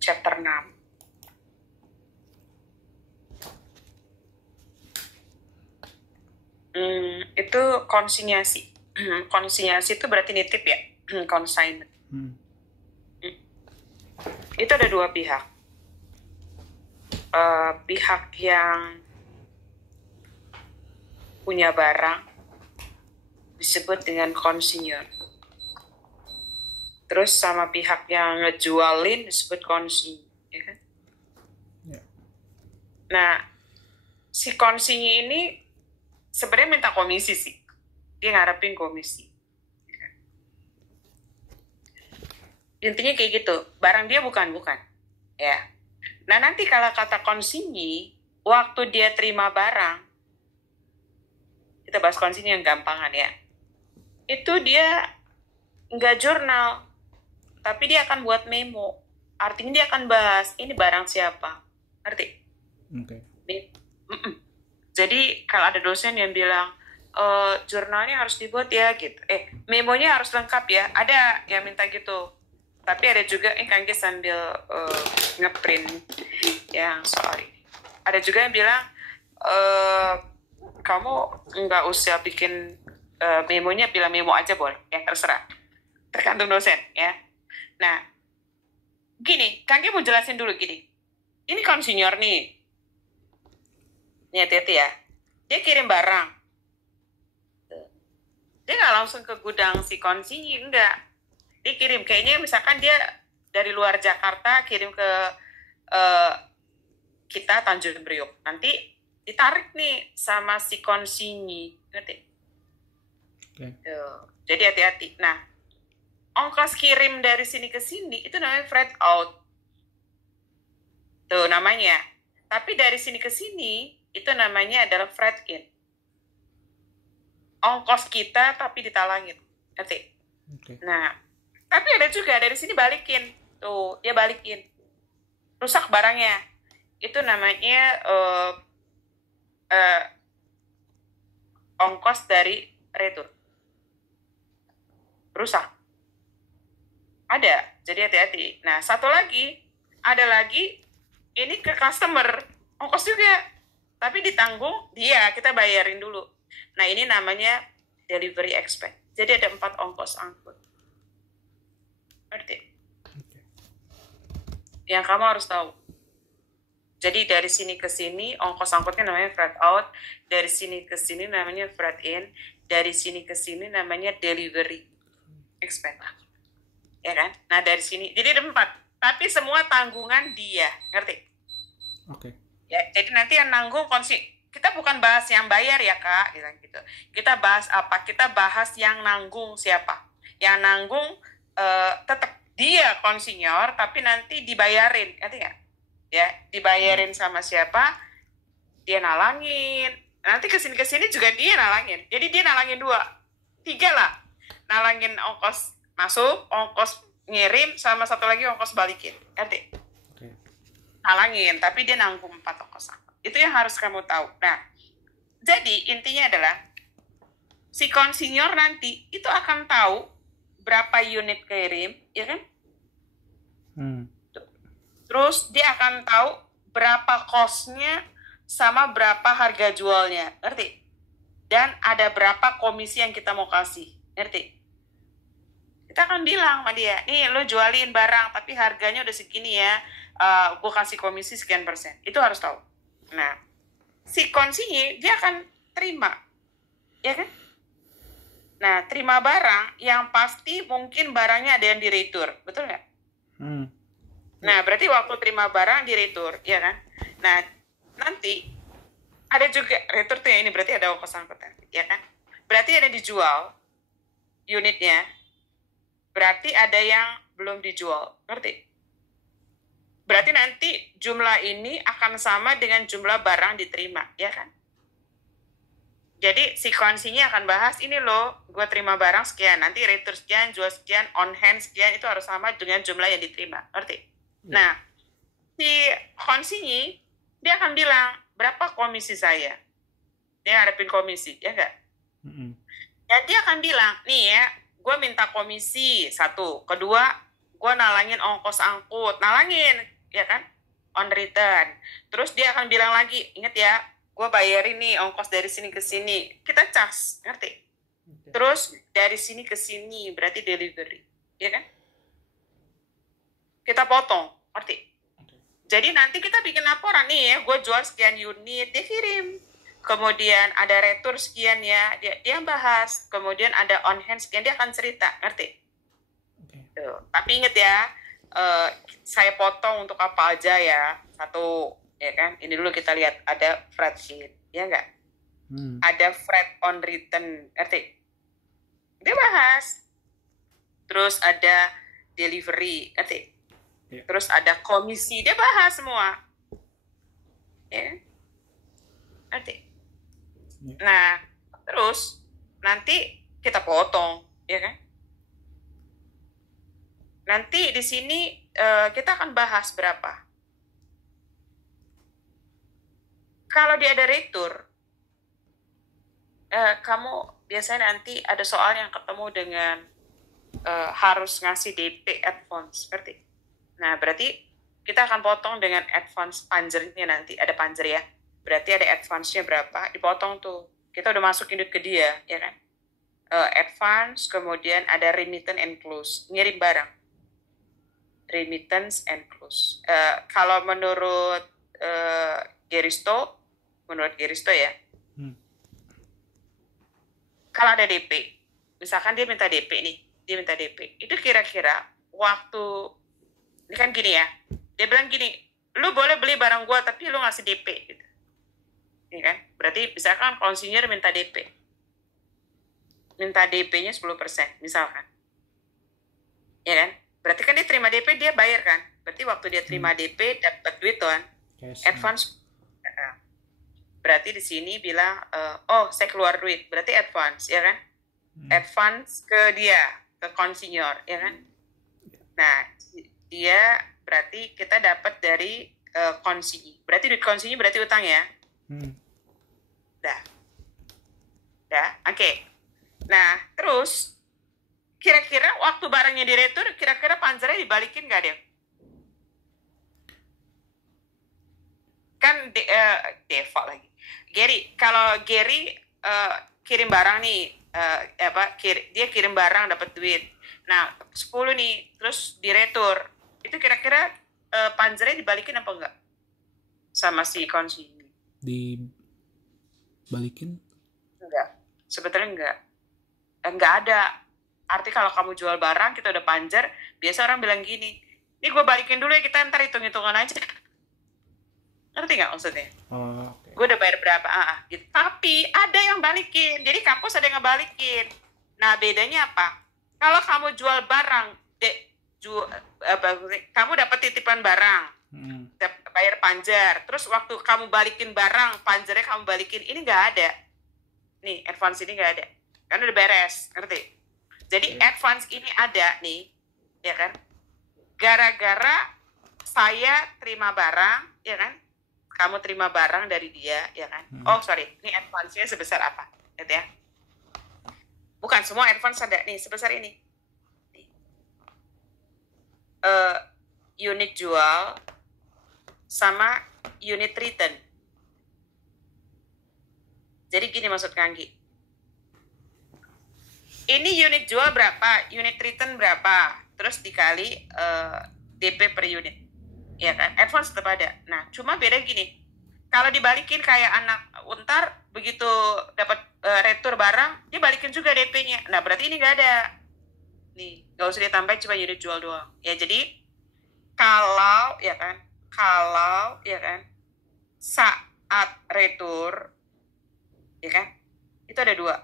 chapter 6. Itu konsinyasi. Konsinyasi itu berarti nitip ya, consignment. Itu ada dua pihak. Pihak yang punya barang disebut dengan konsinyur. Terus sama pihak yang ngejualin disebut konsi, ya kan? Ya. Nah, si konsinya ini sebenarnya minta komisi sih. Dia ngarepin komisi. Intinya kayak gitu. Barang dia bukan. Ya. Nah, nanti kalau kata konsinyi, waktu dia terima barang, kita bahas konsinyi yang gampangan ya. Itu dia nggak jurnal, tapi dia akan buat memo. Artinya dia akan bahas, ini barang siapa. Ngerti? Oke. Jadi kalau ada dosen yang bilang, jurnalnya harus dibuat ya gitu. Memonya harus lengkap ya. Ada yang minta gitu. Tapi ada juga, Kang Gis sambil ngeprint yang soal ini. Ada juga yang bilang, kamu nggak usah bikin memonya, bilang memo aja boleh. Ya terserah. Tergantung dosen ya. Nah, gini, Kang Gis mau jelasin dulu gini. Ini konsinyur nih. Nih hati-hati ya. Dia kirim barang. Dia nggak langsung ke gudang si konsinyur, enggak. Dia kirim, kayaknya misalkan dia dari luar Jakarta kirim ke kita Tanjung Priok. Nanti ditarik nih sama si konsinyur, ngerti? Okay. Jadi hati-hati. Nah, ongkos kirim dari sini ke sini itu namanya freight out. Tuh namanya. Tapi dari sini ke sini itu namanya adalah freight in. Ongkos kita tapi ditalangin, ngerti? Okay. Nah, tapi ada juga dari sini balikin. Tuh, dia balikin. Rusak barangnya. Itu namanya ongkos dari retur. Rusak. Ada, jadi hati-hati. Nah, satu lagi, ada lagi, ini ke customer, ongkos juga. Tapi ditanggung, kita bayarin dulu. Nah, ini namanya delivery expense. Jadi ada 4 ongkos angkut. Ngerti? Okay. Yang kamu harus tahu. Jadi dari sini ke sini, ongkos angkutnya namanya freight out. Dari sini ke sini namanya freight in. Dari sini ke sini namanya delivery expense. Ya kan? Nah dari sini, jadi ada 4. Tapi semua tanggungan dia. Ngerti? Oke. Ya, jadi nanti yang nanggung kita bukan bahas yang bayar ya kak, gitu. Kita bahas apa? Kita bahas yang nanggung siapa? Yang nanggung tetap dia konsinyur, tapi nanti dibayarin, ngerti nggak? Ya, dibayarin sama siapa? Dia nalangin. Nanti kesini juga dia nalangin. Jadi dia nalangin 2, 3 lah. Nalangin ongkos masuk, ongkos ngirim, sama satu lagi ongkos balikin, ngerti? Okay. Nalangin, tapi dia nanggung 4 ongkos. Itu yang harus kamu tahu. Nah, jadi intinya adalah si konsinyur nanti itu akan tahu berapa unit kirim, ya kan? Terus dia akan tahu berapa cost-nya sama berapa harga jualnya, ngerti? Dan ada berapa komisi yang kita mau kasih, ngerti? Kita akan bilang sama dia, nih lo jualin barang tapi harganya udah segini ya, gue kasih komisi sekian persen. Itu harus tahu. Nah, si konsinyur dia akan terima, ya kan? Nah, terima barang yang pasti mungkin barangnya ada yang di-retur, betul nggak? Nah, berarti waktu terima barang di-retur, ya kan? Nah, nanti ada juga retur tuh ya, ini berarti ada ongkos angkutan, ya kan? Berarti ada dijual unitnya, berarti ada yang belum dijual, ngerti? Berarti nanti jumlah ini akan sama dengan jumlah barang diterima, ya kan? Jadi si konsinya akan bahas, ini loh, gue terima barang sekian, nanti retur sekian, jual sekian, on hand sekian, itu harus sama dengan jumlah yang diterima, ngerti? Ya. Nah, si konsinya, dia akan bilang, berapa komisi saya? Dia ngarepin komisi, ya nggak? Dan dia akan bilang, nih ya, gue minta komisi 1, kedua, gue nalangin ongkos angkut, nalangin, ya kan, on return. Terus dia akan bilang lagi, inget ya, gue bayarin nih ongkos dari sini ke sini, kita cas, ngerti? Terus dari sini ke sini berarti delivery, ya kan? Kita potong, ngerti? Jadi nanti kita bikin laporan nih ya, gue jual sekian unit, dia kirim. Kemudian ada retur sekian ya, dia bahas. Kemudian ada on hand sekian, dia akan cerita, ngerti? Tuh. Tapi inget ya, saya potong untuk apa aja ya, satu, ya kan? Ini dulu kita lihat, ada freight sheet, ya enggak? Ada freight on return, ngerti? Dia bahas. Terus ada delivery, ngerti? Terus ada komisi, dia bahas semua. Ya. Ngerti? Nah, terus nanti kita potong, ya kan? Nanti di sini kita akan bahas berapa. Kalau dia ada retur, kamu biasanya nanti ada soal yang ketemu dengan harus ngasih DP advance, ngerti? Nah, berarti kita akan potong dengan advance panjernya nanti. Ada panjer ya. Berarti ada advance-nya berapa, dipotong tuh. Kita udah masukin duit ke dia, ya kan? Advance, kemudian ada remittance and close. Ngirim barang. Remittance and close. Kalau menurut Geristo ya, kalau ada DP, misalkan dia minta DP nih, itu kira-kira waktu, ini kan gini ya, dia bilang gini, lu boleh beli barang gua tapi lu ngasih DP gitu. Ini kan, berarti misalkan konsinyur minta DP-nya 10% misalkan, ya kan, berarti kan dia terima DP, dia bayar kan, berarti waktu dia terima DP dapat duit tuh kan, advance. Berarti di sini bilang, oh saya keluar duit, berarti advance, ya kan? Advance ke dia, ke konsinyur, ya kan? Nah, dia berarti kita dapat dari konsinyi. Berarti duit konsinyi berarti utang ya? Dah, oke. Nah, terus kira-kira waktu barangnya diretur, kira-kira panjernya dibalikin nggak dia? Kan default lagi. Gary, kalau Gary kirim barang nih, dia kirim barang dapat duit. Nah, 10 nih, terus diretur. Itu kira-kira panjernya dibalikin apa enggak? Sama si konsinyur. Dibalikin? Enggak. Sebetulnya enggak. Enggak ada. Arti kalau kamu jual barang, kita udah panjer, biasa orang bilang gini, ini gue balikin dulu ya, kita ntar hitung-hitungan aja. Ngerti nggak maksudnya? Okay. Gue udah bayar berapa, gitu. Tapi ada yang balikin, jadi kampus ada yang ngebalikin. Nah, bedanya apa? Kalau kamu jual barang, kamu dapat titipan barang, bayar panjer, terus waktu kamu balikin barang, panjernya kamu balikin, ini nggak ada. Nih, advance ini nggak ada. Kan udah beres, ngerti? Jadi advance ini ada nih, ya kan? Gara-gara saya terima barang, ya kan? Kamu terima barang dari dia, ya kan? Oh, sorry. Ini advance-nya sebesar apa? Gitu ya. Bukan semua advance ada. Nih, sebesar ini. Nih. Unit jual sama unit return. Jadi gini maksud Kanggi. Ini unit jual berapa? Unit return berapa? Terus dikali DP per unit. Ya kan, advance tetap ada. Nah, cuma beda gini. Kalau dibalikin kayak anak untar, begitu dapat retur barang, dia balikin juga DP-nya. Nah, berarti ini nggak ada. Nih, nggak usah ditambahin, cuma unit jual doang. Ya, jadi kalau ya kan, saat retur, ya kan, itu ada dua.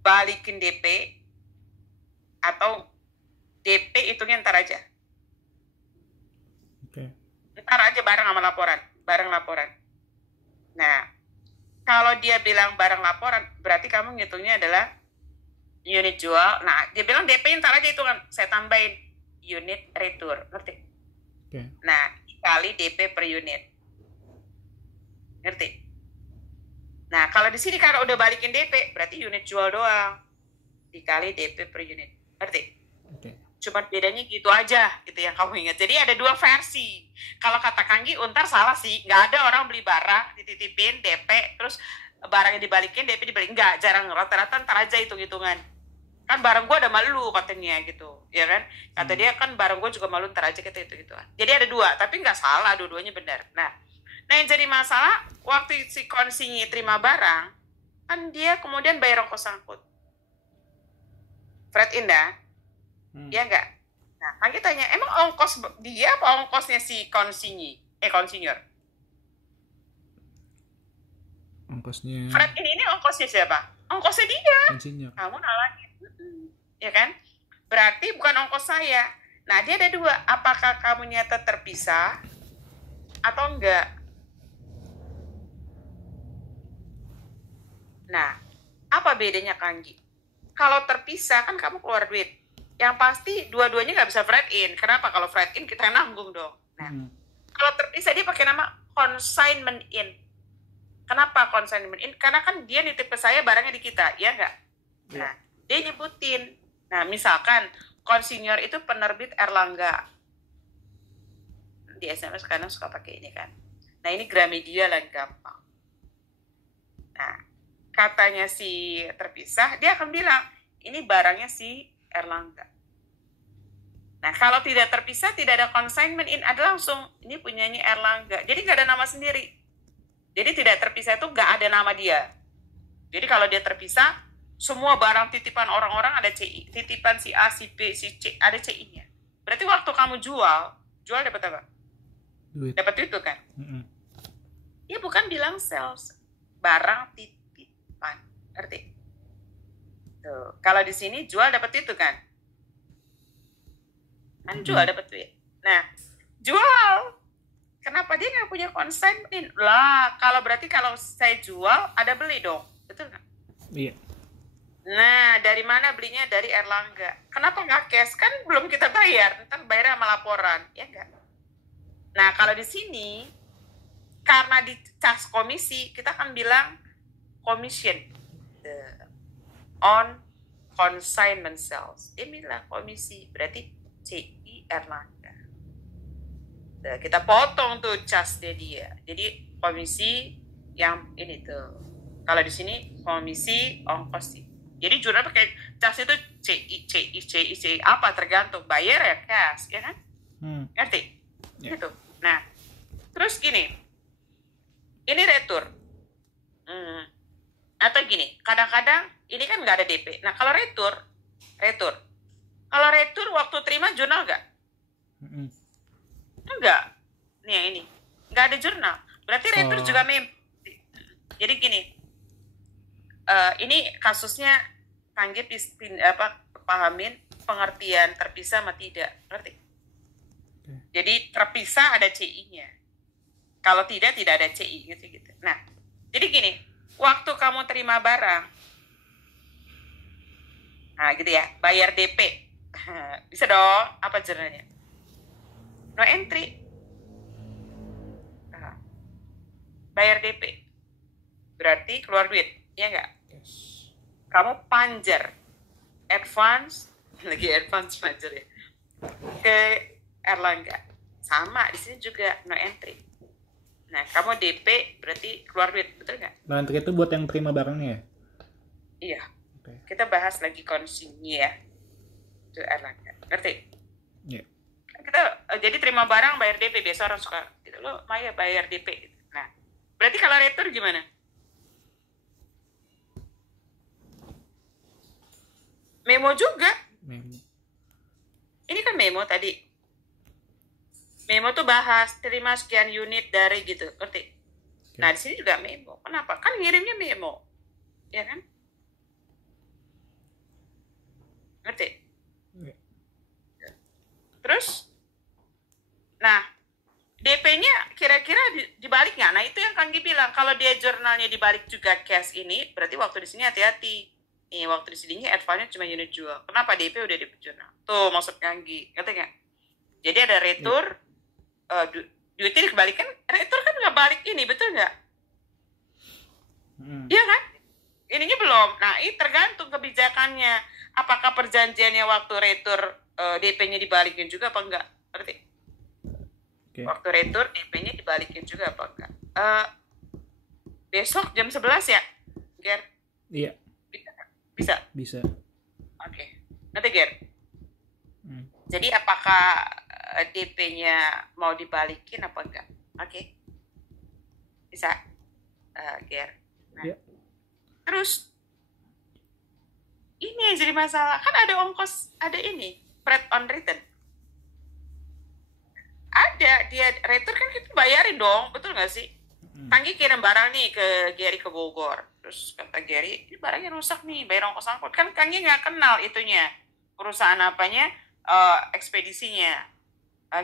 Balikin DP atau DP hitungnya ntar aja. Okay. Ntar aja bareng laporan. Nah, kalau dia bilang bareng laporan, berarti kamu ngitungnya adalah unit jual. Nah, dia bilang DP ntar aja hitungan, saya tambahin unit retur, ngerti? Okay. Nah, kali DP per unit, ngerti? Nah, kalau di sini karena udah balikin DP, berarti unit jual doang. dikali DP per unit. Ngerti? Oke. Cuma bedanya gitu aja gitu yang kamu ingat. Jadi ada dua versi. Kalau kata Kanggi, Untar salah sih. Nggak ada orang beli barang, dititipin, DP, terus barangnya dibalikin, DP dibalikin. Nggak, jarang. Rata-rata ntar aja hitung-hitungan. Kan barang gue ada malu katanya gitu. Ya kan? Kata dia kan barang gue juga malu, ntar aja kita hitung-hitungan. Jadi ada dua, tapi nggak salah, dua-duanya benar. Nah yang jadi masalah, waktu si konsinyi terima barang, kan dia kemudian bayar ongkos angkut. Fred Indah, ya enggak? Nah, kan kita tanya, emang ongkos dia apa ongkosnya si konsinyi? Konsinyur. Ongkosnya Fred ini ongkosnya siapa? Ongkosnya dia. konsinyur. Kamu nalangin. Ya kan? Berarti bukan ongkos saya. Nah, dia ada dua. Apakah kamu nyata terpisah atau enggak? Nah, apa bedanya Kanggi? Kalau terpisah kan kamu keluar duit. Yang pasti dua-duanya nggak bisa Fred in. Kenapa? Kalau Fred in kita yang nanggung dong. Nah, kalau terpisah dia pakai nama consignment in. Kenapa consignment in? Karena kan dia nitip ke saya barangnya di kita, ya nggak? Nah, dia nyebutin. Nah, misalkan konsinyur itu penerbit Erlangga. Di SMS kadang suka pakai ini kan. Nah, ini Gramedia lah gampang. Nah, katanya si terpisah, dia akan bilang, ini barangnya si Erlangga. Nah, kalau tidak terpisah, tidak ada consignment in, ada langsung, ini punyanya Erlangga. Jadi nggak ada nama sendiri. Jadi tidak terpisah itu nggak ada nama dia. Jadi kalau dia terpisah, semua barang titipan orang-orang ada CI. Titipan si A, si B, si C, ada CI-nya. Berarti waktu kamu jual dapat apa? Duit. Dapat itu kan? Dia bukan bilang sales. Barang titipan. Ngerti? Tuh. Kalau di sini jual dapat itu kan? Kan jual dapat duit. Nah, jual. Kenapa dia nggak punya consignment? Lah, berarti kalau saya jual, ada beli dong. Betul nggak? Iya. Nah, dari mana belinya? Dari Erlangga. Kenapa nggak cash? Kan belum kita bayar. Ntar bayar sama laporan. Ya nggak? Nah, kalau di sini, karena dicas komisi, kita akan bilang commission on consignment sales. Dia bilang komisi, berarti CI Erlangga. Nah, kita potong tuh casnya dia. Jadi komisi yang ini tuh. Kalau di sini komisi ongkos sih. Jadi jurnal pakai cas itu CI apa tergantung bayar ya cash, ya kan? Ngerti? Yeah. Gitu. Nah, terus gini, ini retur. Atau gini, kadang-kadang ini kan nggak ada DP. Nah, kalau retur. Kalau retur waktu terima jurnal nggak? Enggak. Nih yang ini. Nggak ada jurnal. Berarti retur juga Jadi gini, ini kasusnya Kanggi pahamin pengertian terpisah sama tidak. Ngerti? Jadi terpisah ada CI-nya. Kalau tidak ada CI gitu. Nah, jadi gini, waktu kamu terima barang, nah gitu ya, bayar DP, bisa dong, apa jurnalnya? No entry. Nah, bayar DP, berarti keluar duit, ya nggak? Yes. Kamu panjer, advance panjer ya, ke Erlangga, sama di sini juga no entry. Nah, kamu DP berarti keluar duit, betul nggak? No entry itu buat yang terima barangnya ya? Iya. Okay. Kita bahas lagi konsinyasi ya, itu Erlangga, ngerti? Iya. Yeah. Kita jadi terima barang bayar DP, biasa orang suka gitu, lo Maya bayar DP. Nah, berarti kalau retur gimana? Memo juga. Ini kan memo tadi. Memo tuh bahas terima sekian unit dari gitu, ngerti? Okay. Nah, di sini juga memo. Kenapa? Kan ngirimnya memo. Ya kan? Ngerti? Okay. Terus nah, DP-nya kira-kira dibalik nggak? Nah, itu yang Kanggi bilang, kalau dia jurnalnya dibalik juga cash ini, berarti waktu di sini hati-hati. Nih, waktu di sini advance cuma unit jual. Kenapa DP udah di jurnal? Tuh maksud Kanggi, ngerti nggak? Jadi ada retur, duitnya dikembalikan, retur kan nggak balik ini, betul nggak? Iya kan? Ininya belum. Nah, ini tergantung kebijakannya. apakah perjanjiannya waktu retur DP-nya dibalikin juga apa enggak? Ngerti? Oke. Waktu retur DP-nya dibalikin juga apa enggak? Besok jam 11 ya, Ger? Iya, Bisa? bisa. Oke. Nanti, Ger. Hmm. Jadi apakah DP-nya mau dibalikin apa enggak? Oke. Bisa? Ger. Nah. Iya. Terus ini yang jadi masalah, kan ada ongkos, ada ini, freight on return. Ada, dia retur kan kita bayarin dong, betul nggak sih? Tanggi kirim barang nih ke Gary ke Bogor, terus kata Gary, ini barangnya rusak nih, bayar ongkos angkut. Kan Kanggi nggak kenal itunya, perusahaan apanya, ekspedisinya.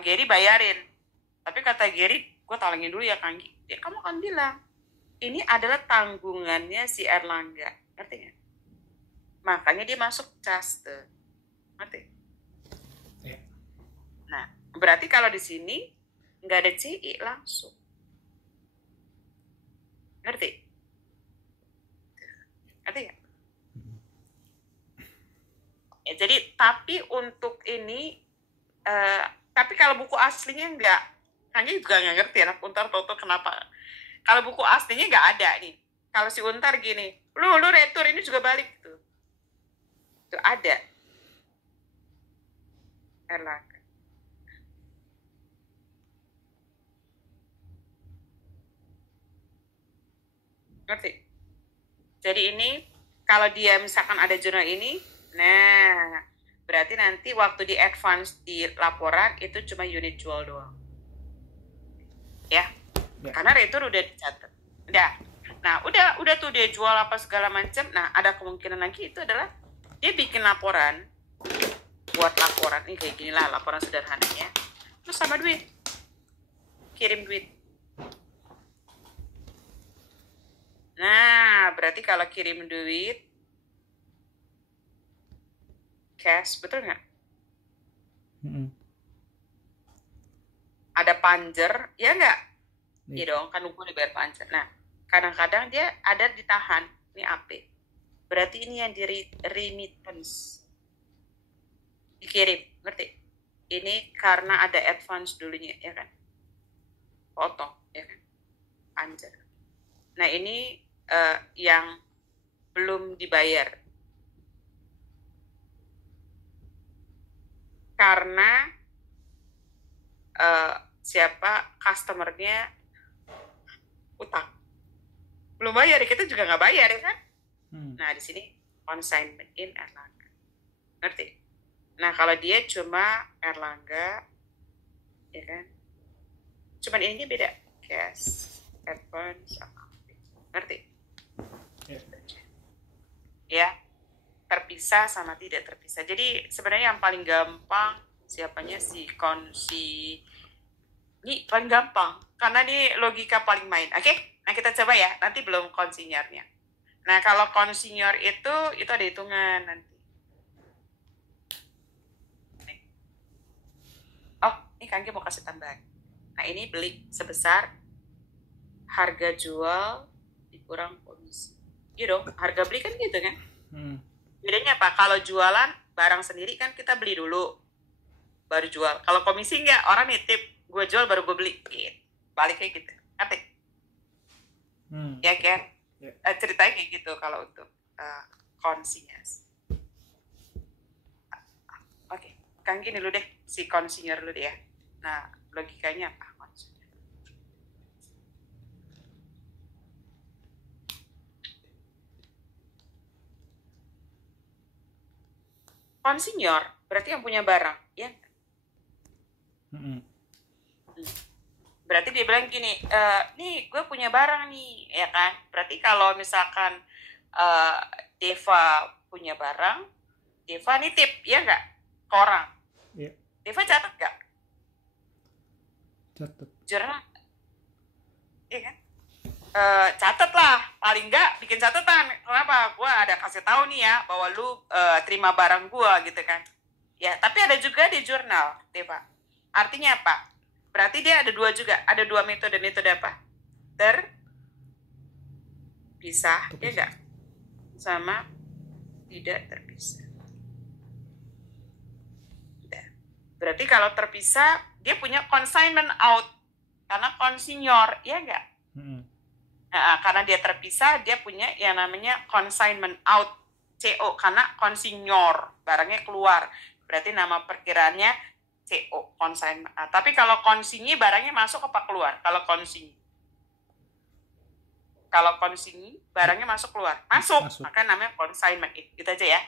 Gary bayarin, tapi kata Gary, gue talangin dulu ya Kanggi. Ya kamu kan bilang, ini adalah tanggungannya si Erlangga, ngerti nggak? Makanya dia masuk caste, ngerti? Iya. Nah, berarti kalau di sini nggak ada CI langsung, ngerti? Ngerti nggak? Ya, jadi tapi untuk ini, tapi kalau buku aslinya nggak, Kayaknya juga nggak ngerti anak Untar Toto kenapa. Kalau buku aslinya nggak ada nih. Kalau si Untar gini, lu retur ini juga balik tuh. Itu ada. Erlangga. Ngerti? Jadi ini kalau dia misalkan ada jurnal ini, nah berarti nanti waktu di advance di laporan itu cuma unit jual doang. Ya. Karena retur udah dicatat. Udah. Nah, udah tuh dia jual apa segala macam. Nah, ada kemungkinan lagi itu adalah dia bikin laporan, buat laporan ini kayak gini lah, laporan sederhananya, terus sama duit, kirim duit. Nah, berarti kalau kirim duit cash, betul nggak? Ada panjer, ya nggak? Iya dong, kan nunggu dibayar panjer. Nah, kadang-kadang dia ada ditahan, ini AP. Berarti ini yang di remittance. Dikirim, ngerti? Ini karena ada advance dulunya, ya kan? Potong, ya kan? Panjer. Nah, ini yang belum dibayar. Karena siapa customernya utang. Belum bayar, kita juga nggak bayar, ya kan? Nah, di sini consignment in Erlangga. Ngerti? Nah, kalau dia cuma Erlangga, ya kan? Cuman ininya beda. Cash, advance, ngerti? Ya, terpisah sama tidak terpisah. Jadi sebenarnya yang paling gampang siapanya ini paling gampang karena ini logika paling main. Oke? Nah, kita coba ya. Nanti belum konsinyernya. Nah, kalau konsinyur itu ada hitungan nanti. Oh, ini Kangge mau kasih tambahan. Nah, ini beli sebesar harga jual dikurang komisi. Iya dong, harga beli kan gitu kan? Bedanya apa? Kalau jualan barang sendiri kan kita beli dulu, baru jual. Kalau komisi enggak, orang nitip, gue jual baru gue beli. Gitu. Baliknya gitu. Ngerti? Ya kan? Ceritanya kayak gitu kalau untuk konsinya. Oke, Kang gini dulu deh, si konsinyur dulu deh ya. Nah, logikanya apa? Konsinyur berarti yang punya barang, ya? Berarti dia bilang gini, nih gue punya barang nih, ya kan? Berarti kalau misalkan Deva punya barang, Deva nitip, ya nggak? Ke orang. Iya. Deva catat nggak? Catat. Jurnal, iya kan? Catat lah, paling nggak bikin catatan. Kenapa? Gue ada kasih tahu nih ya bahwa lu terima barang gue gitu kan. Ya, tapi ada juga di jurnal, Deva. Artinya apa? Berarti dia ada dua juga, ada dua metode apa? Terpisah, ya enggak? Sama tidak terpisah. Nah, Berarti kalau terpisah, dia punya consignment out. Karena konsinyor, ya nggak? Nah, karena dia terpisah, dia punya yang namanya consignment out. CO, karena konsinyor, barangnya keluar. Berarti nama perkiraannya CO, consignment. Nah, tapi kalau konsinyi, barangnya masuk apa keluar? Kalau konsinyi. Kalau konsinyi, barangnya masuk keluar. Masuk. Maka namanya consignment. Gitu aja ya.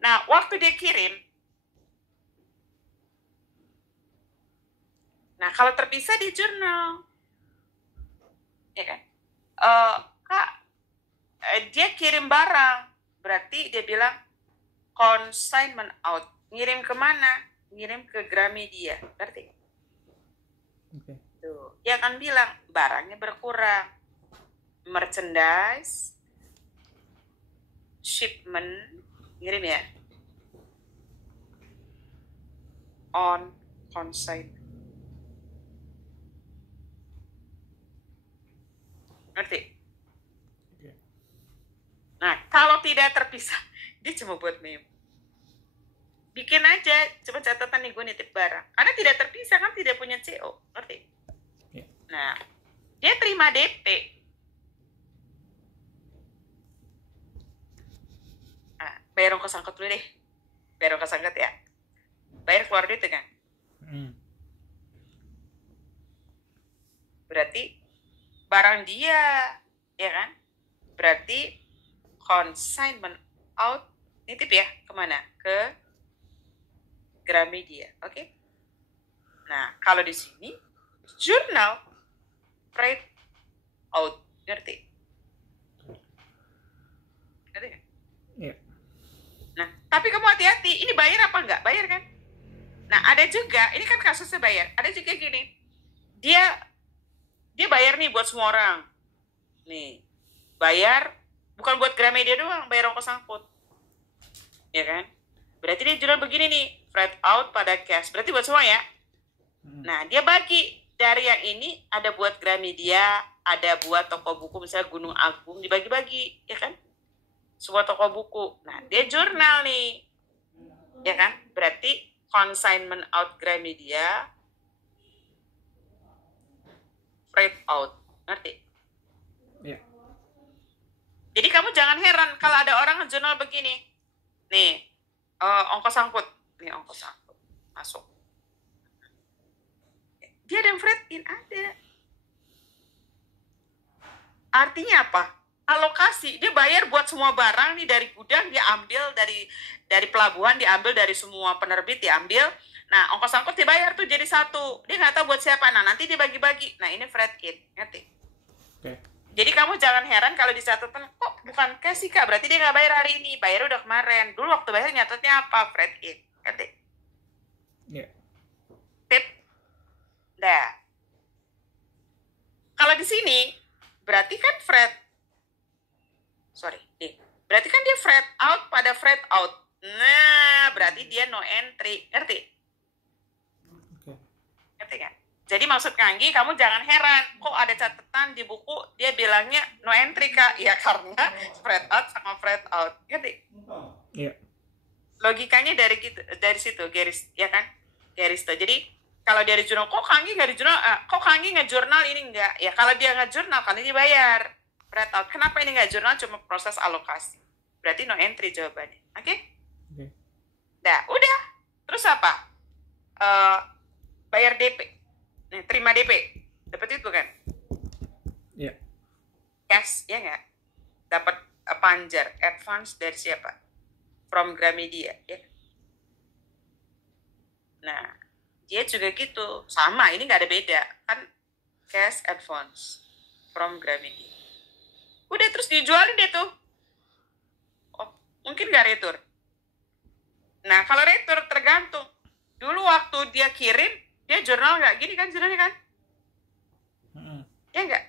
Nah, waktu dia kirim, nah kalau terpisah di jurnal, ya kan? Kak, dia kirim barang, berarti dia bilang consignment out. Ngirim kemana? Ngirim ke Gramedia, berarti. Tuh, dia akan bilang barangnya berkurang, merchandise, shipment, ngirim ya, on consignment. Ngerti? Nah, kalau tidak terpisah, dia cuma buat meme. Bikin aja, coba catatan nih gue nitip barang. Karena tidak terpisah kan tidak punya CO, ngerti? Nah, dia terima DP. Nah, bayar ongkos angkut dulu deh. Bayar ongkos angkut ya. Bayar keluar duit kan? Berarti barang dia, ya kan? Berarti consignment out, nitip ya, kemana? Ke Gramedia, oke? Nah, kalau di sini, jurnal freight out, ngerti? Ngerti kan? Iya. Nah, tapi kamu hati-hati, ini bayar apa enggak? Bayar kan? Nah, ada juga, ini kan kasusnya bayar, ada juga gini, dia bayar nih buat semua orang. Nih, bayar bukan buat Gramedia doang, bayar ongkos angkut. Ya kan? Berarti dia jual begini nih, freight out pada cash. Berarti buat semua ya. Nah, dia bagi dari yang ini ada buat Gramedia, ada buat toko buku misalnya Gunung Agung, dibagi-bagi, ya kan? Sebuah toko buku. Nah, dia jurnal nih. Ya kan? Berarti consignment out Gramedia, freight out. Ngerti? Iya. Jadi kamu jangan heran kalau ada orang jurnal begini. Nih, ongkos angkut. Nih, ongkos angkut. Masuk. Dia ada yang freight in, ada. Artinya apa? Alokasi. Dia bayar buat semua barang nih dari gudang, dia ambil dari pelabuhan, diambil dari semua penerbit, diambil. Nah, ongkos angkut dibayar tuh jadi satu. Dia nggak tahu buat siapa. Nah, nanti dia bagi-bagi. Nah, ini freight in. Ngerti? Oke. Jadi kamu jangan heran kalau di catatan, kok bukan cash sih Kak? Berarti dia nggak bayar hari ini. Bayar udah kemarin. Dulu waktu bayar nyatetnya apa? Freight in. Ngerti? Iya. Tip. Nah. Kalau di sini, berarti kan berarti kan dia freight out pada freight out. Nah, berarti dia no entry. Ngerti? Ngerti kan? Jadi maksud Kanggi, kamu jangan heran, kok ada catatan di buku dia bilangnya no entry Kak? Ya karena freight out sama freight out. Ngerti? Iya. Logikanya dari situ, garis, ya kan? Garis tuh. Jadi kalau dari jurnal, kok Kanggi nggak di jurnal? Kok Kanggi nggak jurnal ini nggak? Ya kalau dia nggak jurnal, kan ini dibayar freight out. Kenapa ini nggak jurnal? Cuma proses alokasi. Berarti no entry jawabannya. Oke? Okay? Nah, udah. Terus apa? Bayar DP. Nih, terima DP. Dapat itu kan? Iya. Cash, ya nggak? Dapat panjar, advance dari siapa? From Gramedia, ya. Nah, dia juga gitu. Sama, ini nggak ada beda. Kan cash advance from Gramedia. Udah, terus dijualin deh tuh. Oh, mungkin nggak retur. Nah, kalau retur tergantung. Dulu waktu dia kirim, dia jurnal nggak gini kan jurnalnya kan? Ya nggak?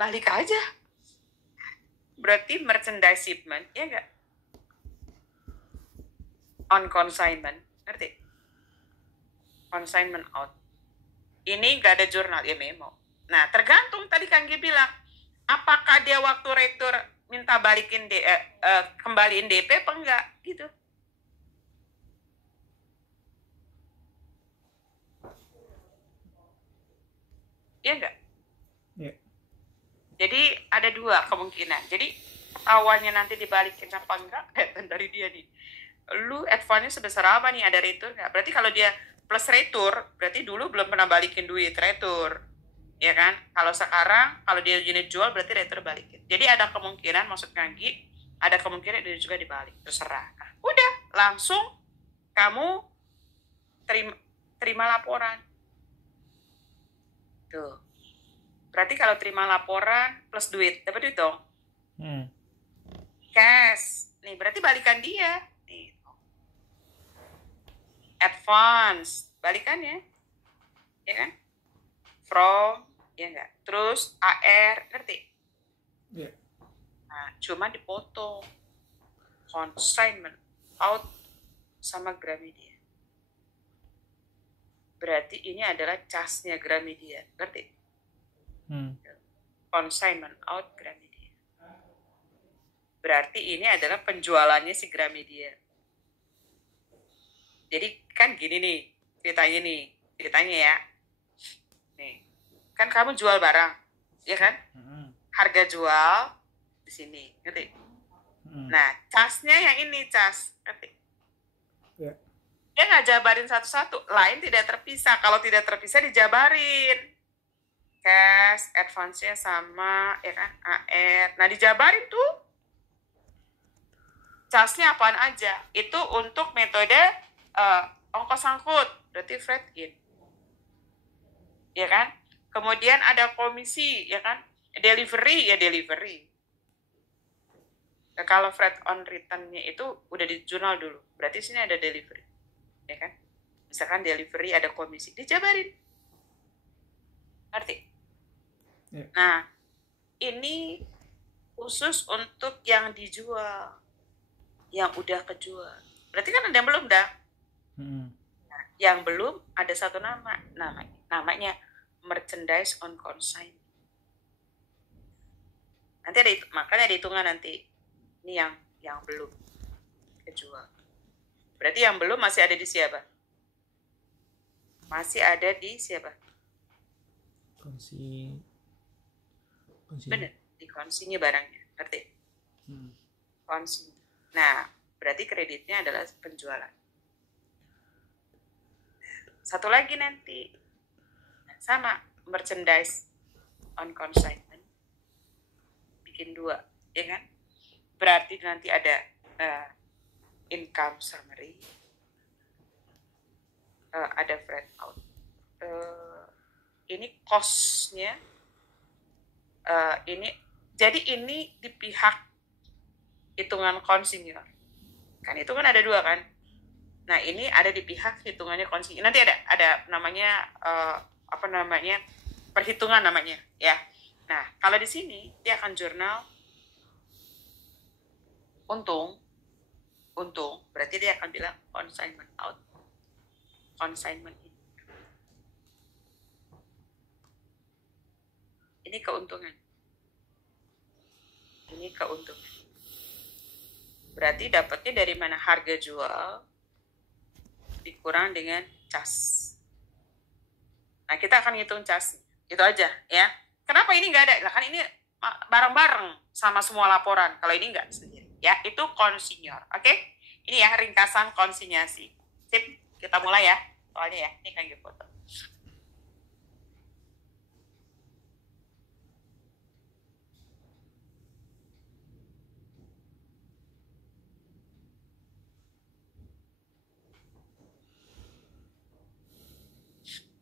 Balik aja. Berarti merchandise shipment, ya nggak? On consignment, ngerti? Consignment out. Ini nggak ada jurnal, ya memo. Nah, tergantung tadi Kanggi bilang, apakah dia waktu retur minta balikin kembaliin DP apa enggak, gitu. Iya nggak? Ya. Jadi ada dua kemungkinan. Jadi awalnya nanti dibalikin apa enggak, dari dia nih. Lu advance-nya sebesar apa nih, ada retur nggak? Berarti kalau dia plus retur, berarti dulu belum pernah balikin duit retur. Ya kan? Kalau sekarang, kalau dia unit jual, berarti retur balikin. Jadi ada kemungkinan, maksud Ngagi, ada kemungkinan dia juga dibalik. Terserah. Nah, udah, langsung kamu terima laporan. Tuh. Berarti kalau terima laporan plus duit, dapat duit dong? Cash. Nih, berarti balikan dia. Nih. Advance. Balikannya. Ya kan? From, ya enggak? Terus AR, ngerti? Ya. Nah, cuma dipotong. Consignment out sama Gramedia. Berarti ini adalah casnya Gramedia. Ngerti? Consignment out Gramedia. Berarti ini adalah penjualannya si Gramedia. Jadi kan gini nih, ceritanya ya. Nih, kan kamu jual barang, ya kan? Harga jual di sini, ngerti? Nah, casnya yang ini, cas, ngerti? Ya. Dia nggak jabarin satu-satu, lain tidak terpisah. Kalau tidak terpisah dijabarin. Cash, advance-nya sama, ya kan? AR. Nah, dijabarin tuh. Casnya apaan aja? Itu untuk metode ongkos angkut, berarti freight in. Ya kan? Kemudian ada komisi, ya kan? Delivery, ya delivery. Nah, kalau freight on return-nya itu udah di jurnal dulu. Berarti sini ada delivery. Ya kan? Misalkan delivery ada komisi, dijabarin. Ngerti? Ya. Nah, ini khusus untuk yang dijual, yang udah kejual. Berarti kan ada yang belum, dah. Nah, yang belum ada satu namanya merchandise on consign. Nanti ada makanya ada hitungan nanti. Ini yang belum kejual. Berarti yang belum masih ada di siapa? Masih ada di siapa? Konsi. Bener, di konsinya barangnya, ngerti? Konsi. Nah, berarti kreditnya adalah penjualan. Satu lagi nanti, sama merchandise on consignment, bikin 2, ya kan? Berarti nanti ada income summary, ada freight out. Ini cost-nya, ini jadi ini di pihak hitungan konsinyur. Kan itu kan ada 2 kan? Nah, ini ada di pihak hitungannya konsinyur. Nanti ada namanya perhitungan namanya, ya. Nah, kalau di sini dia akan jurnal untung, berarti dia akan bilang consignment out, consignment in. Ini keuntungan. Berarti dapatnya dari mana? Harga jual dikurang dengan cas. Nah, kita akan hitung cas. Itu aja, ya. Kenapa ini nggak ada? Nah, kan ini bareng-bareng sama semua laporan. Kalau ini nggak sendiri. Ya, itu konsinyur. Oke? Ini ya ringkasan konsinyasi. Sip, kita mulai ya. Soalnya ya, ini kan foto.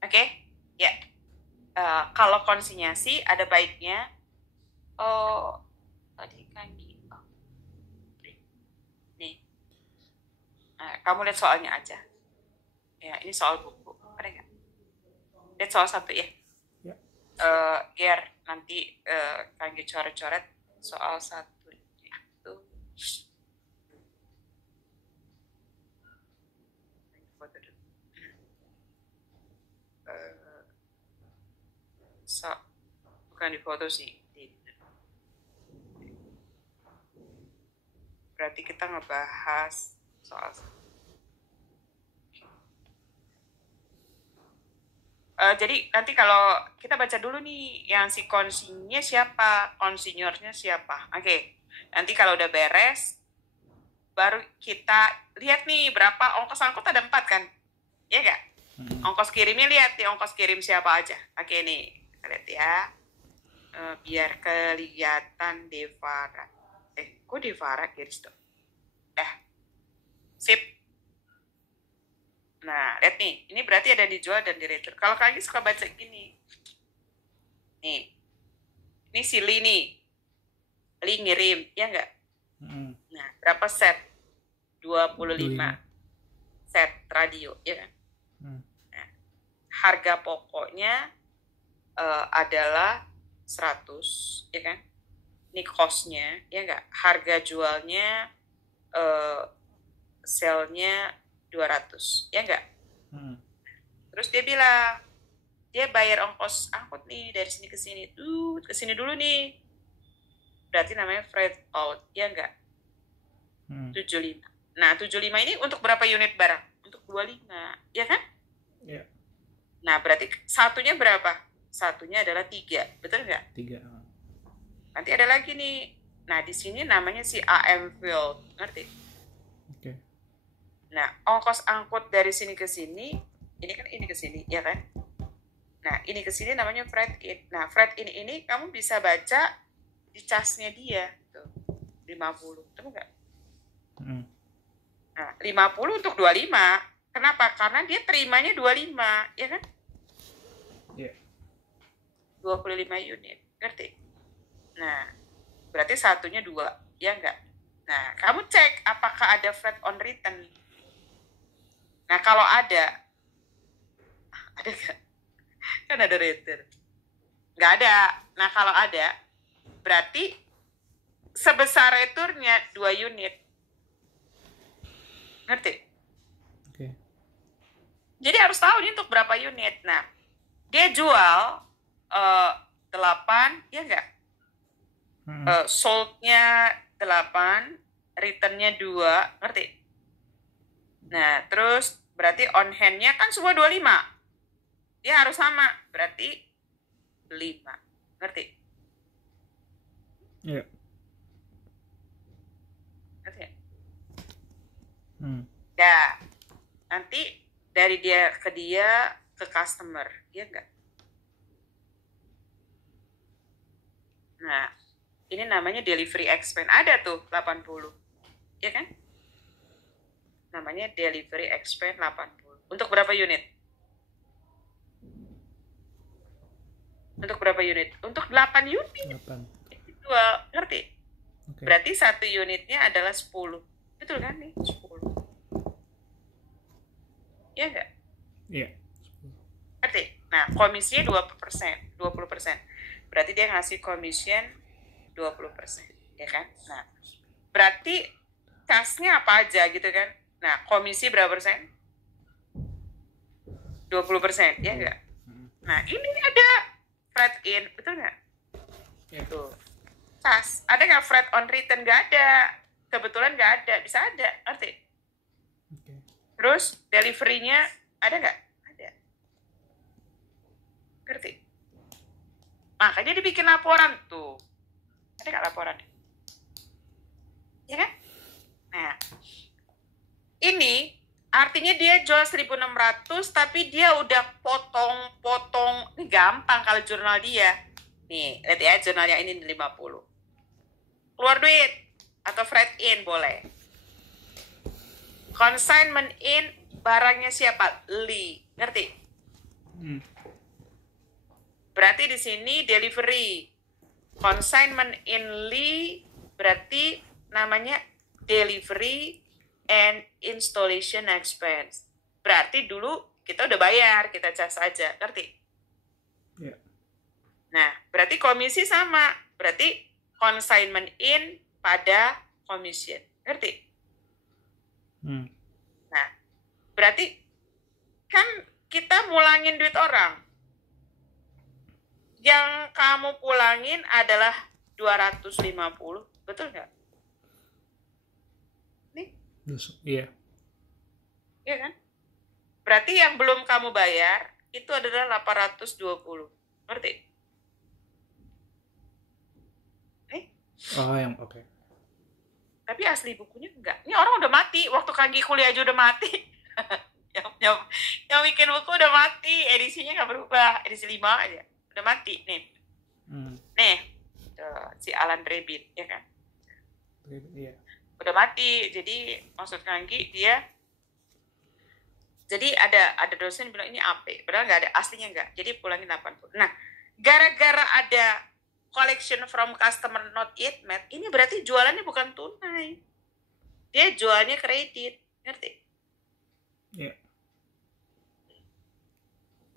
Oke? Ya. Kalau konsinyasi ada baiknya tadi kan nih. Kamu lihat soalnya aja. Ya, ini soal buku. Ada nggak? Lihat soal 1 ya. Ya. Biar nanti Kanggi coret-coret soal 1 itu. Foto dulu. Bukan di foto sih. Berarti kita ngebahas soal Jadi nanti kalau kita baca dulu nih yang si konsinya siapa, konsinyornya siapa. Oke. Nanti kalau udah beres, baru kita lihat nih berapa ongkos angkut ada 4 kan? Iya nggak? Ongkos kirimnya lihat nih ongkos kirim siapa aja. Oke nih, kita lihat ya. Biar kelihatan Devara. Kok Devara Kiris tuh? Sip. Nah, lihat nih. Ini berarti ada dijual dan di return. Kalau kalian suka baca gini. Nih. Ini si Li nih. Li ngirim, ya nggak? Nah, berapa set? 25 set radio, ya kan? Nah, harga pokoknya adalah 100, ya kan? Ini cost-nya, ya nggak? Harga jualnya sell-nya 200, ya nggak? Terus dia bilang, dia bayar ongkos angkut nih dari sini ke sini. Ke sini dulu nih. Berarti namanya freight out, ya nggak? 75. Nah, 75 ini untuk berapa unit barang? Untuk 25, ya kan? Iya. Nah, berarti satunya berapa? Satunya adalah 3, betul nggak? 3. Nanti ada lagi nih. Nah, di sini namanya si AM field, ngerti? Oke. Nah, ongkos angkut dari sini ke sini, ini kan ini ke sini, ya kan? Nah, ini ke sini namanya freight in. Nah, freight in ini kamu bisa baca di casnya dia, tuh, 50, betul nggak? Nah, 50 untuk 25. Kenapa? Karena dia terimanya 25, ya kan? Iya. 25 unit, ngerti? Nah, berarti satunya 2, ya enggak? Nah, kamu cek apakah ada freight on return. Nah, kalau ada nggak? Kan ada return. Nggak ada. Nah, kalau ada, berarti sebesar returnnya 2 unit. Ngerti? Oke. Jadi harus tahu ini untuk berapa unit. Nah, dia jual 8, ya enggak? Sold-nya 8, return-nya 2, ngerti? Nah, terus berarti on hand-nya kan semua 25. Dia harus sama, berarti 5. Ngerti? Iya. Ngerti ya? Hmm. Ya, nanti dari dia ke customer, ya enggak? Nah, ini namanya delivery expense. Ada tuh 80, ya kan? Namanya delivery expense 80. Untuk berapa unit? Untuk berapa unit? Untuk 8 unit. 8. Jual, ngerti? Oke. Berarti satu unitnya adalah 10. Betul kan nih? 10. Ya enggak? Iya. Ngerti? Nah, komisinya 20%. 20%. Berarti dia ngasih commission 20%. Ya kan? Nah, berarti kasnya apa aja gitu kan? Nah, komisi berapa persen? 20%. Ya enggak? Nah, ini ada freight in. Betul nggak? Iya. Tuh. Cas. Ada nggak freight on return? Nggak ada. Kebetulan nggak ada. Bisa ada. Ngerti? Oke. Terus delivery-nya ada nggak? Ada. Ngerti? Makanya dibikin laporan tuh. Ada nggak laporan? Ya kan? Nah, ini artinya dia jual 1.600 tapi dia udah potong-potong. Ini gampang kalau jurnal dia. Nih, lihat ya jurnalnya ini 50. Keluar duit atau freight in boleh. Consignment in barangnya siapa? Li. Ngerti? Berarti di sini delivery. Consignment in Li berarti namanya delivery and installation expense. Berarti dulu kita udah bayar, kita cas aja. Ngerti? Iya. Nah, berarti komisi sama. Berarti consignment in pada commission. Ngerti? Nah, berarti kan kita mulangin duit orang. Yang kamu pulangin adalah 250. Betul nggak? Nih. Iya. Iya kan? Berarti yang belum kamu bayar itu adalah 820. Ngerti? Oh, yang oke. Tapi asli bukunya enggak. Ini orang udah mati. Waktu Kanggi kuliah aja udah mati. yang bikin buku udah mati. Edisinya nggak berubah. Edisi 5 aja. Udah mati. Nih. Nih. Si Alan Rabin. Ya kan? Iya. Udah mati. Jadi maksud Kanggi dia. Jadi ada dosen bilang ini AP. Padahal nggak ada. Aslinya nggak. Jadi pulangin 80. Nah. Gara-gara ada collection from customer not yet met, ini berarti jualannya bukan tunai. Dia jualnya kredit. Ngerti? Iya.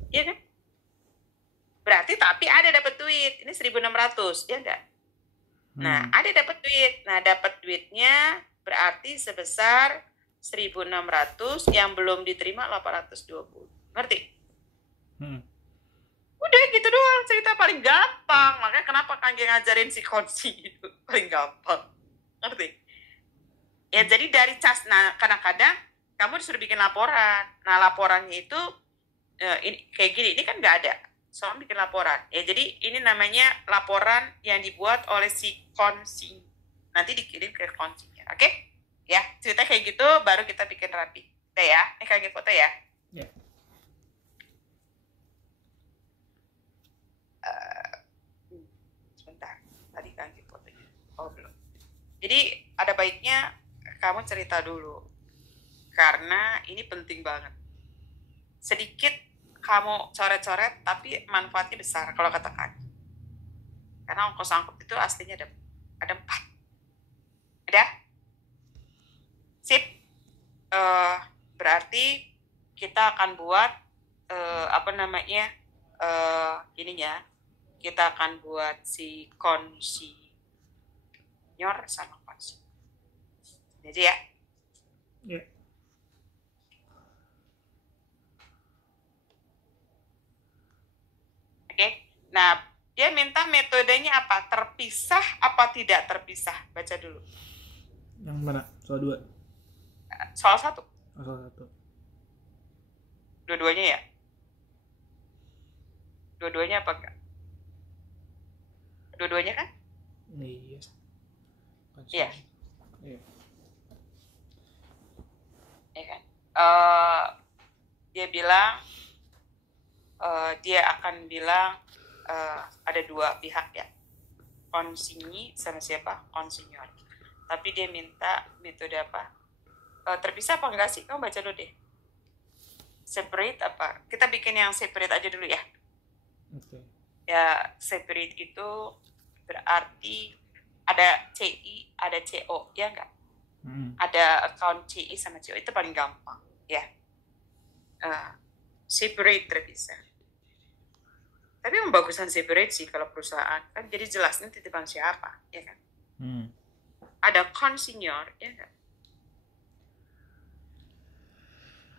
Iya kan? Berarti tapi ada dapat duit. Ini 1.600, ya enggak? Nah, ada dapat duit. Nah, dapat duitnya berarti sebesar 1.600 yang belum diterima 820. Ngerti? Udah gitu doang, cerita paling gampang. Makanya kenapa Kangge ngajarin si konsi itu paling gampang. Ngerti? Ya jadi dari cas, nah kadang-kadang kamu disuruh bikin laporan. Nah laporannya itu ini, kayak gini, ini kan nggak ada. Soalnya bikin laporan. Ya jadi ini namanya laporan yang dibuat oleh si konsi. Nanti dikirim ke konsinya, oke? Ya, cerita kayak gitu baru kita bikin rapi. Udah ya, ini Kangge foto ya. Iya. Sebentar, tadi Kangge fotonya. Oh belum. Jadi ada baiknya kamu cerita dulu. Karena ini penting banget. Sedikit kamu coret-coret tapi manfaatnya besar kalau kata Kangge. Karena ongkos angkut itu aslinya ada 4. Ada? Sip. Berarti kita akan buat ininya. Kita akan buat si konsinyor sama konsi. Ini aja ya. Iya. Oke. Nah, dia minta metodenya apa? Terpisah apa tidak terpisah? Baca dulu. Yang mana? Soal 2. Soal 1. Oh, soal 1. Dua-duanya ya? Dua-duanya apa enggak? Dua-duanya kan? Iya. Iya. Iya. Ya kan? Dia bilang dia akan bilang ada 2 pihak ya, konsinyi sama siapa? Konsinyor. Tapi dia minta metode apa? Terpisah apa enggak sih? Kamu baca dulu deh. Separate apa? Kita bikin yang separate aja dulu ya. Oke. Ya, separate itu berarti ada CI, ada CO, ya enggak? Ada account CI sama CO, itu paling gampang ya. Separate terpisah. Tapi yang bagusan separate sih kalau perusahaan kan, jadi jelasnya titipan siapa, ya kan? Ada konsinyor, ya kan?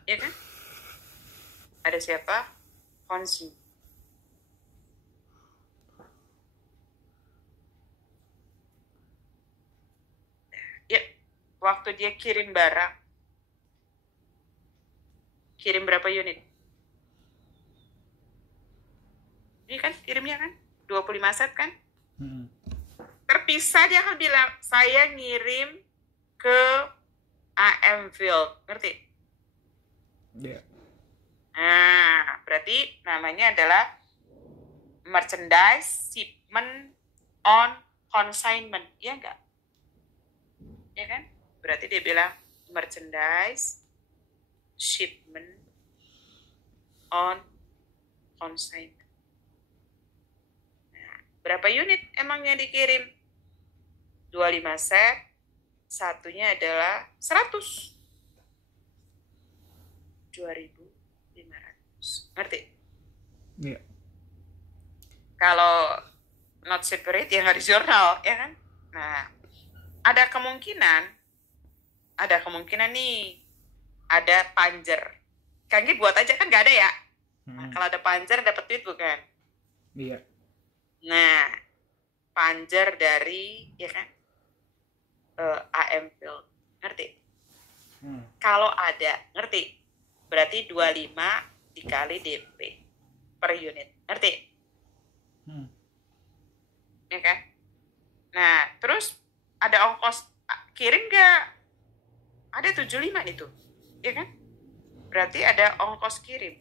Ya kan? Ada siapa? Konsin. Ya, waktu dia kirim barang, kirim berapa unit? Ini kan kirimnya kan 25 set kan? Terpisah dia akan bilang, saya ngirim ke AM Field, ngerti? Iya. Nah, berarti namanya adalah merchandise shipment on consignment, ya enggak? Ya kan? Berarti dia bilang merchandise shipment on consignment. Berapa unit emangnya dikirim? 25 set, satunya adalah 100. 2.500. Ngerti? Iya. Kalau not separate ya nggak di jurnal, ya kan? Nah, ada kemungkinan nih, ada panjer. Kangge buat aja kan nggak ada ya? Nah, kalau ada panjer dapat duit bukan? Iya. Nah, panjer dari, ya kan, AM Field, ngerti? Kalau ada, ngerti? Berarti 25 dikali DP. per unit. Ngerti? Hmm. Ya kan? Nah, terus ada ongkos kirim nggak? Ada 75 itu. Ya kan? Berarti ada ongkos kirim.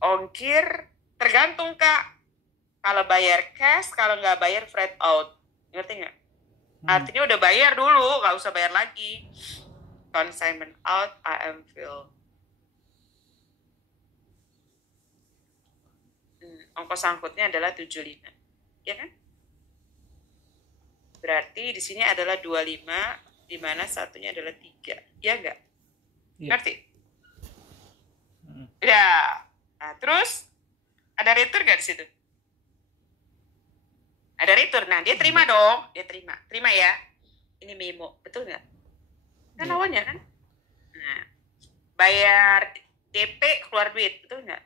Ongkir tergantung, Kak. Kalau bayar cash, kalau nggak bayar freight out. Ngerti nggak? Artinya udah bayar dulu, nggak usah bayar lagi. Consignment out, AM fill. Ongkos angkutnya adalah 75. Ya kan? Berarti di sini adalah 25, di mana satunya adalah 3. Ya nggak? Iya. Ngerti? Ya. Nah, terus ada return nggak di situ? Ada return. Nah, dia terima dong. Dia terima. Terima ya. Ini memo. Betul nggak? Kan Iya. lawannya kan? Nah, bayar DP keluar duit. Betul nggak?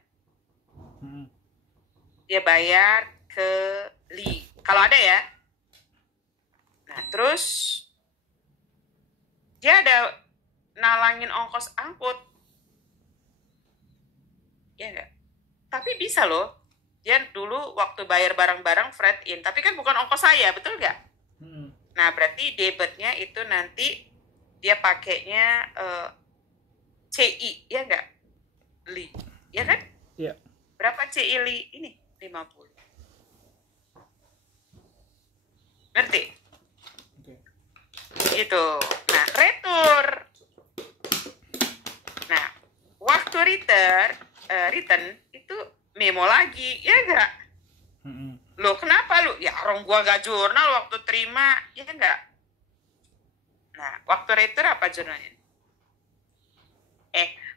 Dia bayar ke Li. Kalau ada ya. Nah, terus dia ada nalangin ongkos angkut. Ya nggak? Tapi bisa loh. Dia dulu waktu bayar barang-barang freight in. Tapi kan bukan ongkos saya, betul nggak? Nah, berarti debitnya itu nanti dia pakainya CI, ya nggak? Li. Ya kan? Iya. Berapa CI Li? Ini 50. Ngerti? Oke. Gitu. Nah, retur. Nah, waktu return itu memo lagi, ya enggak? Loh, kenapa lu? Ya orang gua gak jurnal waktu terima, ya enggak? Nah, waktu retur apa jurnalnya?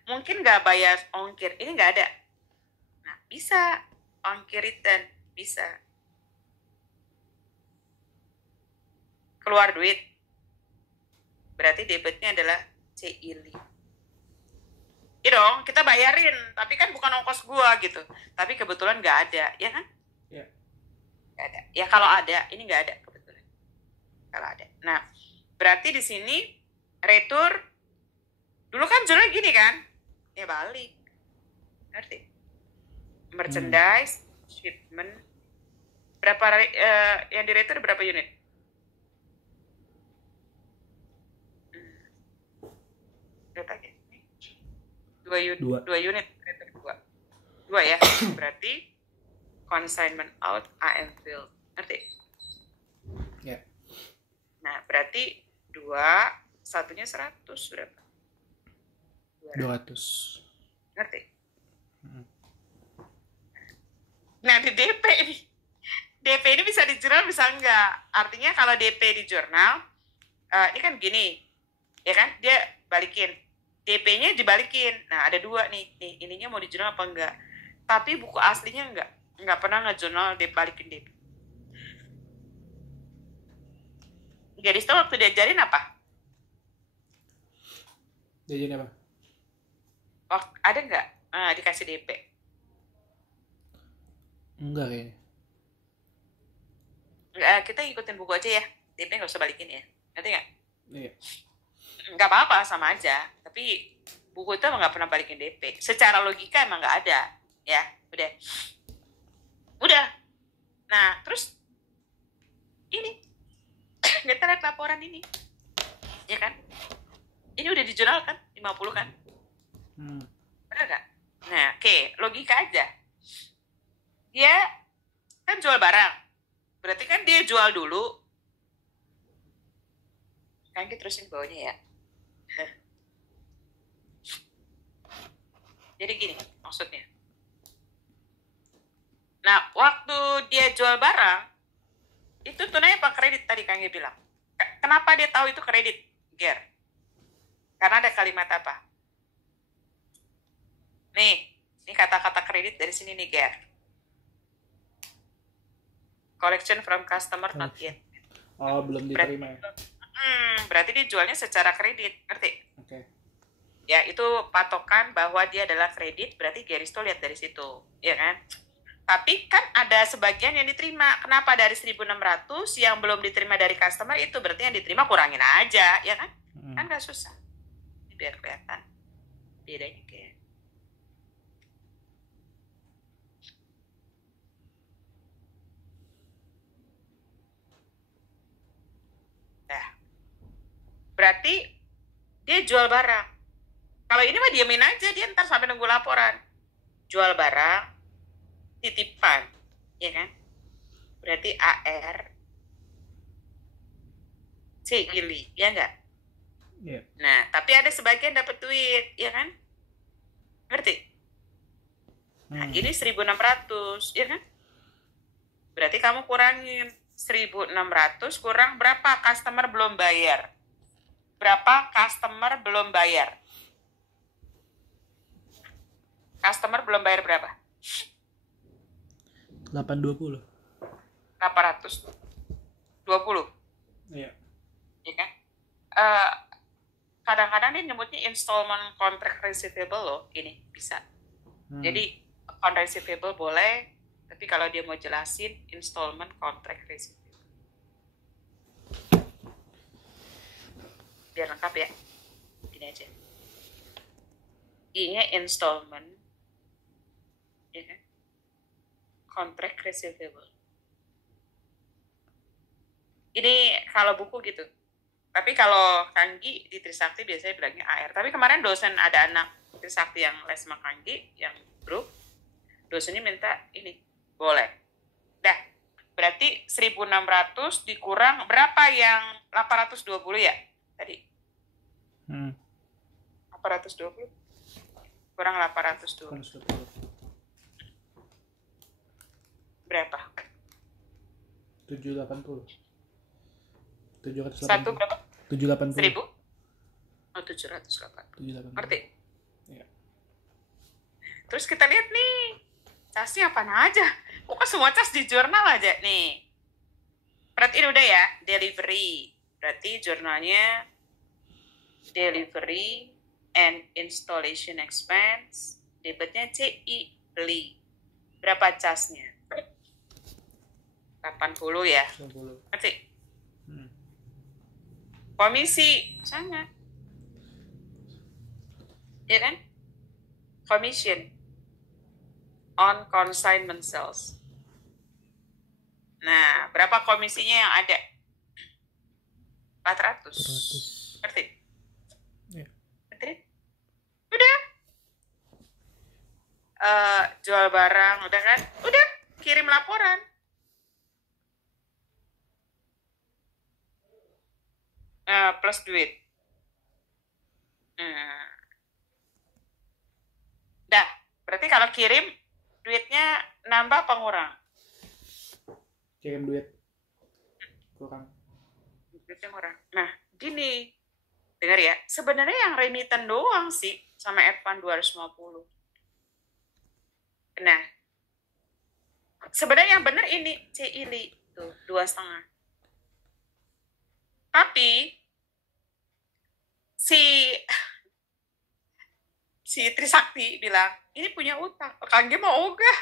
Mungkin gak bayar ongkir, ini gak ada. Nah, bisa ongkir return, bisa. Keluar duit. Berarti debitnya adalah CILI. Iya dong, kita bayarin, tapi kan bukan ongkos gua gitu. Tapi kebetulan nggak ada, ya kan? Iya. Nggak ada. Ya kalau ada, ini nggak ada kebetulan. Kalau ada. Nah, berarti di sini retur dulu kan jurnalnya gini kan? Ya balik. Ngerti? Merchandise, shipment. Berapa yang di retur berapa unit? Berapa ya? Dua unit, dua ya. Berarti consignment out, AM fill. Ngerti? Ya. Nah, berarti 2, satunya 100 berapa? 200. Ngerti? Nah, di DP nih. DP ini bisa di jurnal, bisa enggak. Artinya kalau DP di jurnal, ini kan gini, ya kan? Dia balikin. DP-nya dibalikin. Nah, ada 2 nih. Ininya mau di jurnal apa enggak? Tapi buku aslinya enggak pernah nge-jurnal balikin DP. Gadis tuh waktu diajarin apa? Diajarin apa? Ada enggak dikasih DP? Enggak kayaknya. Kita ikutin buku aja ya. DP nggak usah balikin ya. Ngerti nggak? Iya. Nggak apa-apa, sama aja. Tapi buku itu emang nggak pernah balikin DP. Secara logika emang nggak ada. Ya, udah. Nah, terus ini kita lihat laporan ini, ya kan? Ini udah di jurnal kan, 50 kan? Benar nggak? Nah, oke, logika aja. Dia kan jual barang, berarti kan dia jual dulu. Kan kita terusin bawahnya ya. Jadi gini maksudnya. Nah, waktu dia jual barang, itu tunai apa kredit tadi Kang Ge bilang? Kenapa dia tahu itu kredit, Ger? Karena ada kalimat apa? Nih, ini kata-kata kredit dari sini nih, Ger. Collection from customer not yet. Oh, belum diterima ya? Berarti dia jualnya secara kredit, ngerti? Oke. Ya, itu patokan bahwa dia adalah kredit, berarti Geristo lihat dari situ, ya kan? Tapi kan ada sebagian yang diterima. Kenapa dari 1.600 yang belum diterima dari customer itu berarti yang diterima kurangin aja, ya kan? Kan nggak susah. Biar kelihatan bedanya kayak. berarti dia jual barang. Kalau ini mah diamin aja, dia ntar sampai nunggu laporan. Jual barang, titipan, ya kan? Berarti AR, C Ili, ya enggak? Iya. Nah, tapi ada sebagian dapat duit, ya kan? Ngerti? Nah, ini 1.600, ya kan? Berarti kamu kurangin 1.600 kurang berapa customer belum bayar? Berapa customer belum bayar? Customer belum bayar berapa? 820. 820. Iya. Ya kan? Kadang-kadang dia nyebutnya installment contract receivable loh, ini bisa. Jadi contract receivable boleh, tapi kalau dia mau jelasin installment contract receivable. Biar lengkap ya. Gini aja. I-nya installment, ya kan? Contract receivable. Ini kalau buku gitu. Tapi kalau Kanggi di Trisakti biasanya bilangnya AR. Tapi kemarin dosen ada anak Trisakti yang les sama Kanggi, yang grup, dosennya minta ini, boleh. Dah, berarti 1.600 dikurang berapa yang 820 ya? Tadi. 820 kurang 820. Berapa? 780. 780. Satu berapa? 780. 1.000? Oh, 780. Ngerti? Iya. Terus kita lihat nih, casnya apa aja. Kok semua cas di jurnal aja nih. Berarti ini udah ya, delivery. Berarti jurnalnya delivery and installation expense. Debitnya CI, beli. Berapa casnya? 80 ya. 80. Ngerti? Komisi, sangat. Ya kan? Commission on consignment sales. Nah, berapa komisinya yang ada? 400. Ngerti? Ya. Ngerti? Udah. Jual barang, udah kan? Udah, kirim laporan. Plus duit. Dah, berarti kalau kirim duitnya nambah apa ngurang? Kirim duit kurang. Duitnya ngurang. Nah, gini, dengar ya, sebenarnya yang remiten doang sih sama Advan 250. Nah, sebenarnya yang benar ini CILI tuh 2,5. Tapi si Trisakti bilang, ini punya utang. Kangge mau ogah.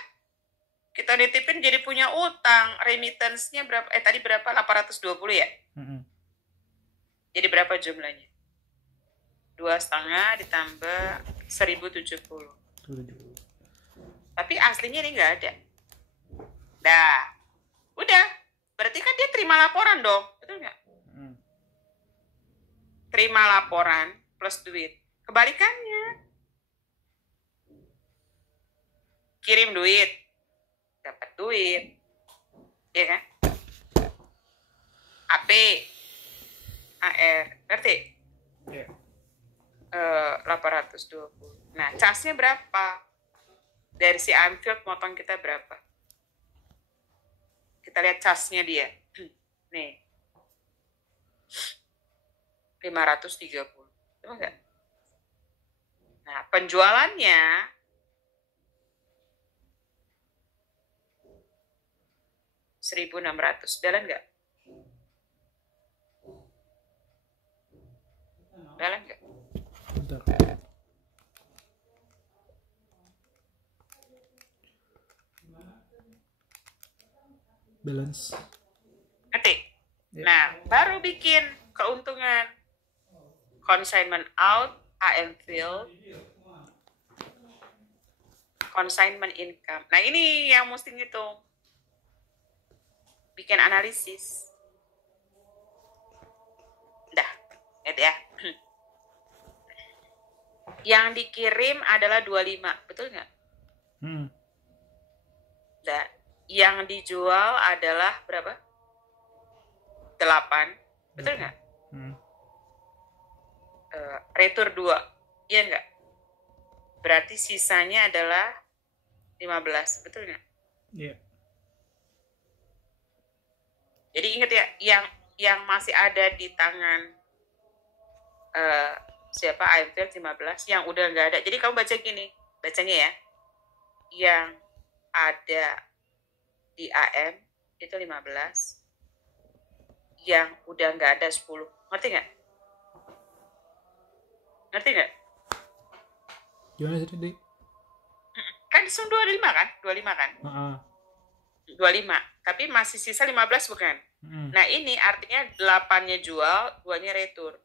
Kita nitipin jadi punya utang. Remittance-nya berapa? Tadi berapa? 820 ya? Jadi berapa jumlahnya? 2,5 ditambah 1.070. Tapi aslinya ini nggak ada. Dah. Udah. Berarti kan dia terima laporan dong. Betul nggak? Terima laporan plus duit. Kebalikannya. Kirim duit. Dapat duit. Iya kan? AP. AR. Ngerti? Iya. 820. Nah, casnya berapa? Dari si Anfield motong kita berapa? Kita lihat casnya dia. Nih. 530. Coba enggak? Nah, penjualannya $1.600. Jalan nggak? Jalan nggak? Bentar. Balance. Ngerti? Ya. Nah, baru bikin keuntungan. Consignment out, AM field, consignment income. Nah, ini yang mesti ngitung. Bikin analisis. Dah, Ingat ya. Yang dikirim adalah 25, betul nggak? Nah, yang dijual adalah berapa? 8, betul nggak? Retur 2, iya nggak? Berarti sisanya adalah 15, betul nggak? Iya. Jadi ingat ya, yang masih ada di tangan siapa Einfeld 15, yang udah nggak ada. Jadi kamu baca gini, bacanya ya, yang ada di AM itu 15, yang udah nggak ada 10. Ngerti nggak? Ngerti nggak? Gimana sih tadi? Kan 25 kan? 25 kan? 25. Tapi masih sisa 15 bukan? Nah ini artinya 8-nya jual, 2-nya retur.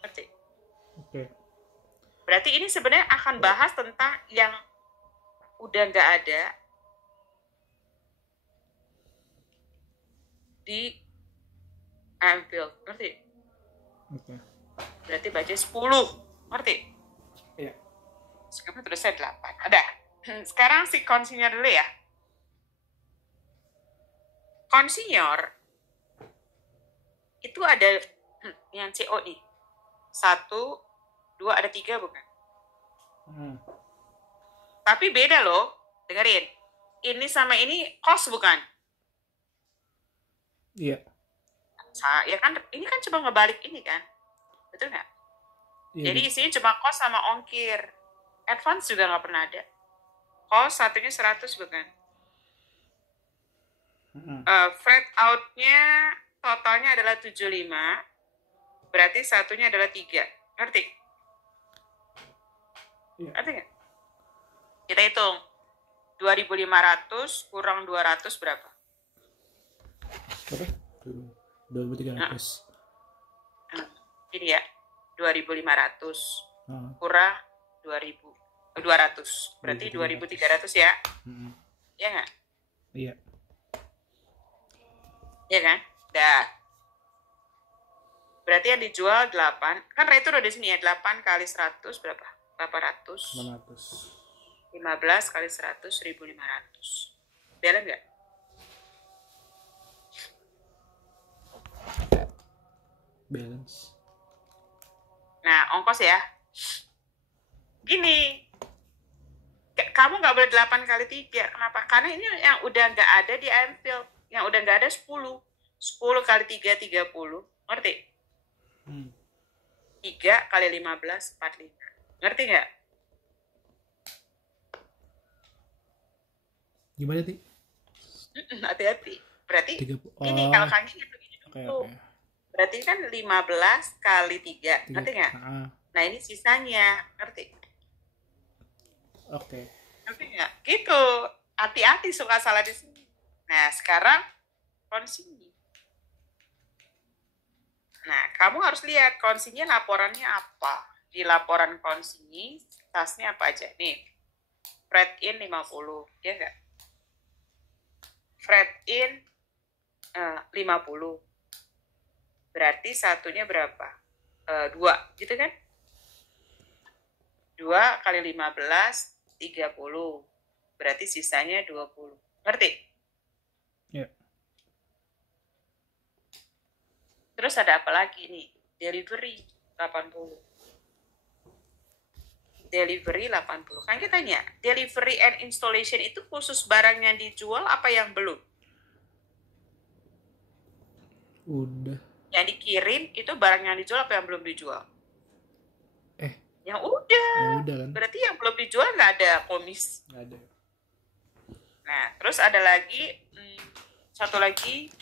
Ngerti? Oke. Berarti ini sebenarnya akan bahas tentang yang udah nggak ada di Anfield. Ngerti? Oke. Berarti baca 10. Ngerti? Iya. Sekarang terusnya 8. Ada. Sekarang si konsinyur dulu ya. Konsinyur itu ada yang CO nih. 1, 2, ada 3 bukan? Tapi beda loh. Dengerin. Ini sama ini kos bukan? Iya. Ya kan, ini kan cuma ngebalik ini kan? Betul nggak? Iya. Jadi isinya cuma kos sama ongkir. Advance juga nggak pernah ada. Kos satunya 100 bukan? Freight out-nya totalnya adalah 75. Berarti satunya adalah 3. Ngerti? Iya. Ngerti nggak? Kita hitung. 2.500 kurang 200 berapa? Berapa? 2.300. Ini ya. 2.500 kurang 2.200. Berarti 2.300 ya? Iya nggak? Iya. Iya kan? Dah. Berarti yang dijual 8. Kan retur udah di sini ya. 8 kali 100 berapa? 800. 600. 15 kali 100, 1.500. Balance nggak? Balance. Nah, ongkos ya. Gini. Kamu nggak boleh 8 kali 3. Kenapa? Karena ini yang udah nggak ada di Anfield. Yang udah nggak ada 10. 10 kali 3, 30. Ngerti? 3 kali 15, 45. Ngerti nggak? Gimana sih? Hati-hati. Berarti 30. ini kalau kaki gitu. Oke. Berarti kan 15 kali 3. Ngerti nggak? Nah, ini sisanya. Ngerti? Oke. Ngerti nggak? Gitu. Hati-hati suka salah di sini. Nah, sekarang konsinya. Nah, kamu harus lihat konsinya laporannya apa. Di laporan konsinya, tasnya apa aja. Nih, freight in 50. Ya nggak? Freight in 50. Berarti satunya berapa? 2, gitu kan? 2 kali 15, 30. Berarti sisanya 20. Ngerti? Iya. Terus ada apa lagi nih? Delivery 80. Delivery 80. Kan kita tanya, delivery and installation itu khusus barang yang dijual apa yang belum? Udah. Yang dikirim itu barang yang dijual apa yang belum dijual? Yang udah. Ya udah kan. Berarti yang belum dijual nggak ada komis. Nggak ada. Nah, terus ada lagi, satu lagi,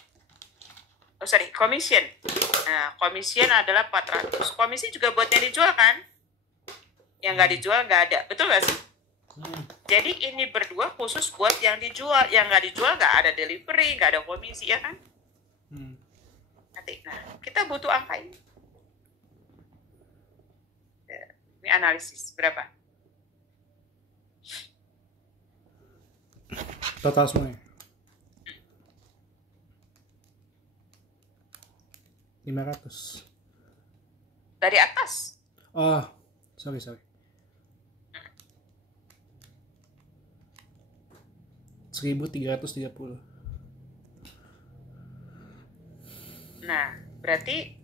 commission. Nah, commission adalah 400. Komisi juga buat yang dijual kan? Yang nggak dijual nggak ada. Betul nggak sih? Jadi ini berdua khusus buat yang dijual. Yang nggak dijual nggak ada delivery, nggak ada komisi, ya kan? Nanti, nah, kita butuh angka ini. Ini analisis. Berapa? Total semuanya. 500. Dari atas. Oh, sorry. 1330. Nah, berarti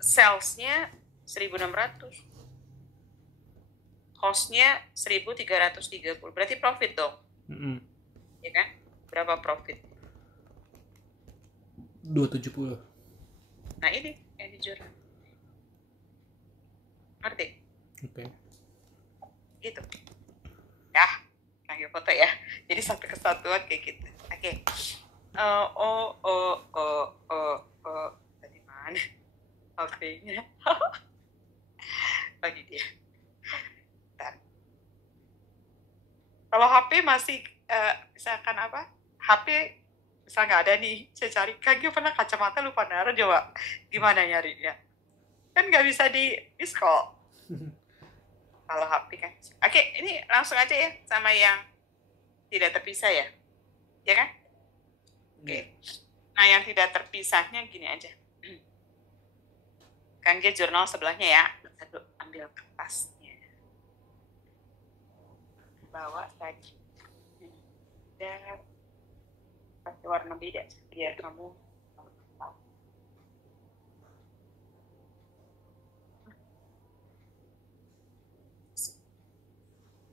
salesnya 1600. Cost-nya 1330. Berarti profit dong. Ya kan? Berapa profit? 270. Nah, ini yang di jurnal. Ngerti? Oke. Gitu. Ya, lagi foto ya. Jadi satu kesatuan kayak gitu. Oke. Tadi mana? HP-nya. Lagi dia. Bentar. Kalau HP masih misalkan apa? HP misal nggak ada nih, saya cari. Kagak pernah kacamata lupa naruh, coba gimana nyarinya? Kan nggak bisa di miss call. Kalau HP kan. Oke, ini langsung aja ya sama yang tidak terpisah ya. Ya kan? Oke. Nah, yang tidak terpisahnya gini aja. Kan dia jurnal sebelahnya ya. Aduh, ambil kertasnya. Bawa tadi. Dan pakai warna beda biar kamu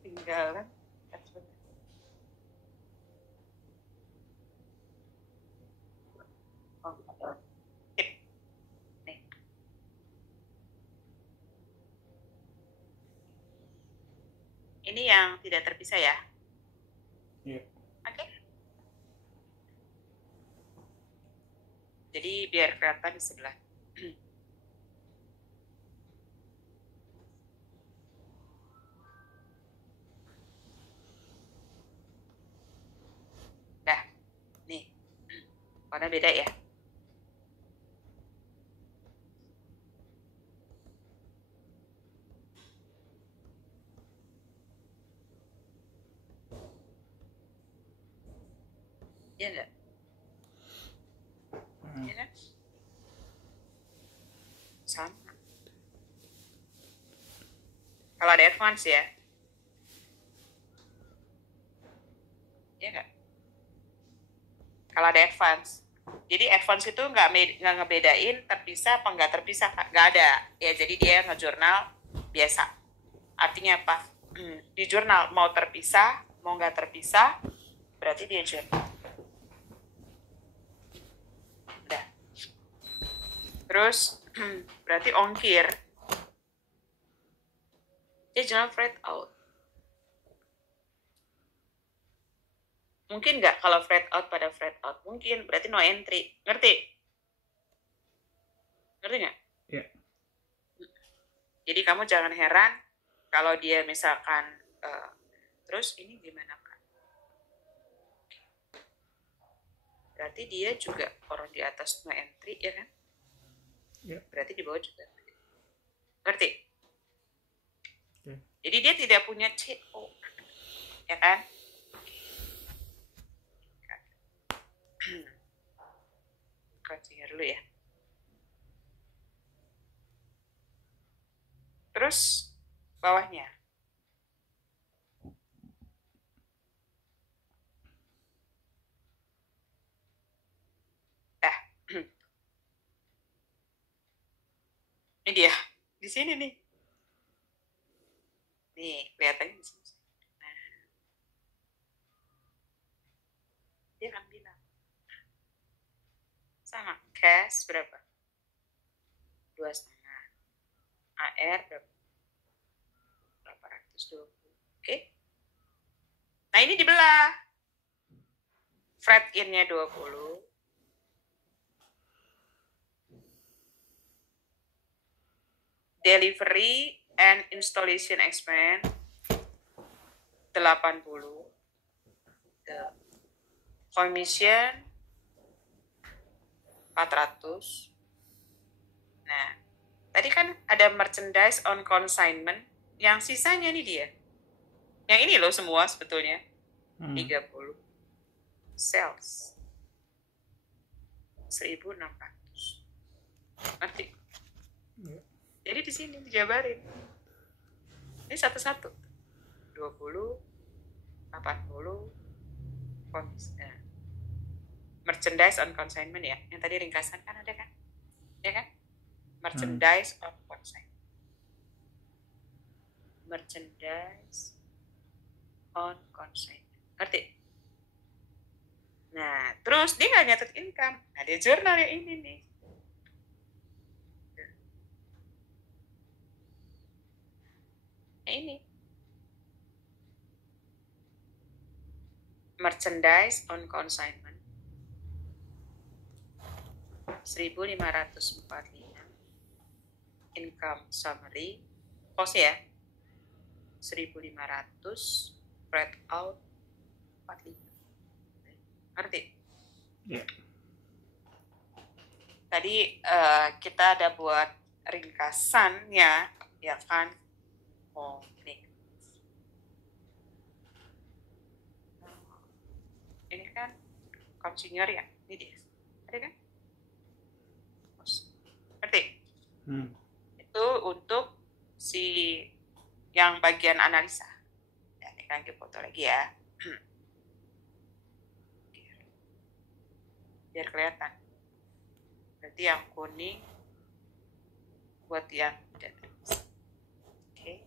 tinggalan. Nih. Ini yang tidak terpisah ya. Iya. Oke. Jadi biar kelihatan di sebelah. Dah, nih. Warna beda ya. Iya enggak? Iya kan? Sama. Kalau ada advance ya. Iya enggak? Kalau ada advance. Jadi advance itu nggak ngebedain terpisah apa nggak terpisah, nggak ada. Ya jadi dia ngejurnal biasa. Artinya apa? Di jurnal mau terpisah, mau nggak terpisah, berarti dia jurnal. Udah. Terus berarti ongkir. Dia jurnal freight out. Mungkin nggak kalau freight out pada freight out? Mungkin, berarti no entry. Ngerti? Ngerti nggak? Iya. Jadi kamu jangan heran kalau dia misalkan, terus ini gimana kan? Berarti dia juga orang di atas no entry, ya kan? Iya. Berarti di bawah juga. Ngerti? Oke. Jadi dia tidak punya CO. Ya kan? Consider dulu ya. Terus bawahnya. Dah. Ini dia. Di sini nih. Nih, kelihatannya di sini. Nah. Dia akan bilang. Sama. Cash berapa? 2,5. AR berapa? 820. Oke. Nah, ini dibelah. Freight in-nya 20. Delivery and installation expense 80. The commission 400. Nah, tadi kan ada merchandise on consignment, yang sisanya nih dia. Yang ini loh semua sebetulnya. 30. Sales. 1.600. Ngerti? Iya. Jadi di sini dijabarin. Ini satu-satu. 20, 80, merchandise on consignment ya. Yang tadi ringkasan kan ada kan? Ya kan? Merchandise on consignment. Merchandise on consignment. Ngerti? Nah, terus dia nggak nyatet income. Nah, dia jurnal yang ini nih. Nah, ini. Merchandise on consignment. 1.545. Income summary. Cost ya. 1.500. Spread out 45. Ngerti? Iya. Tadi kita ada buat ringkasannya, ya kan? Oh, nih. Ini kan consumer ya, ini dia. Ada kan? Ngerti? Itu untuk si yang bagian analisa. Ya, ini kan kita foto lagi ya. Biar kelihatan. Berarti yang kuning buat yang tidak terpisah. Oke.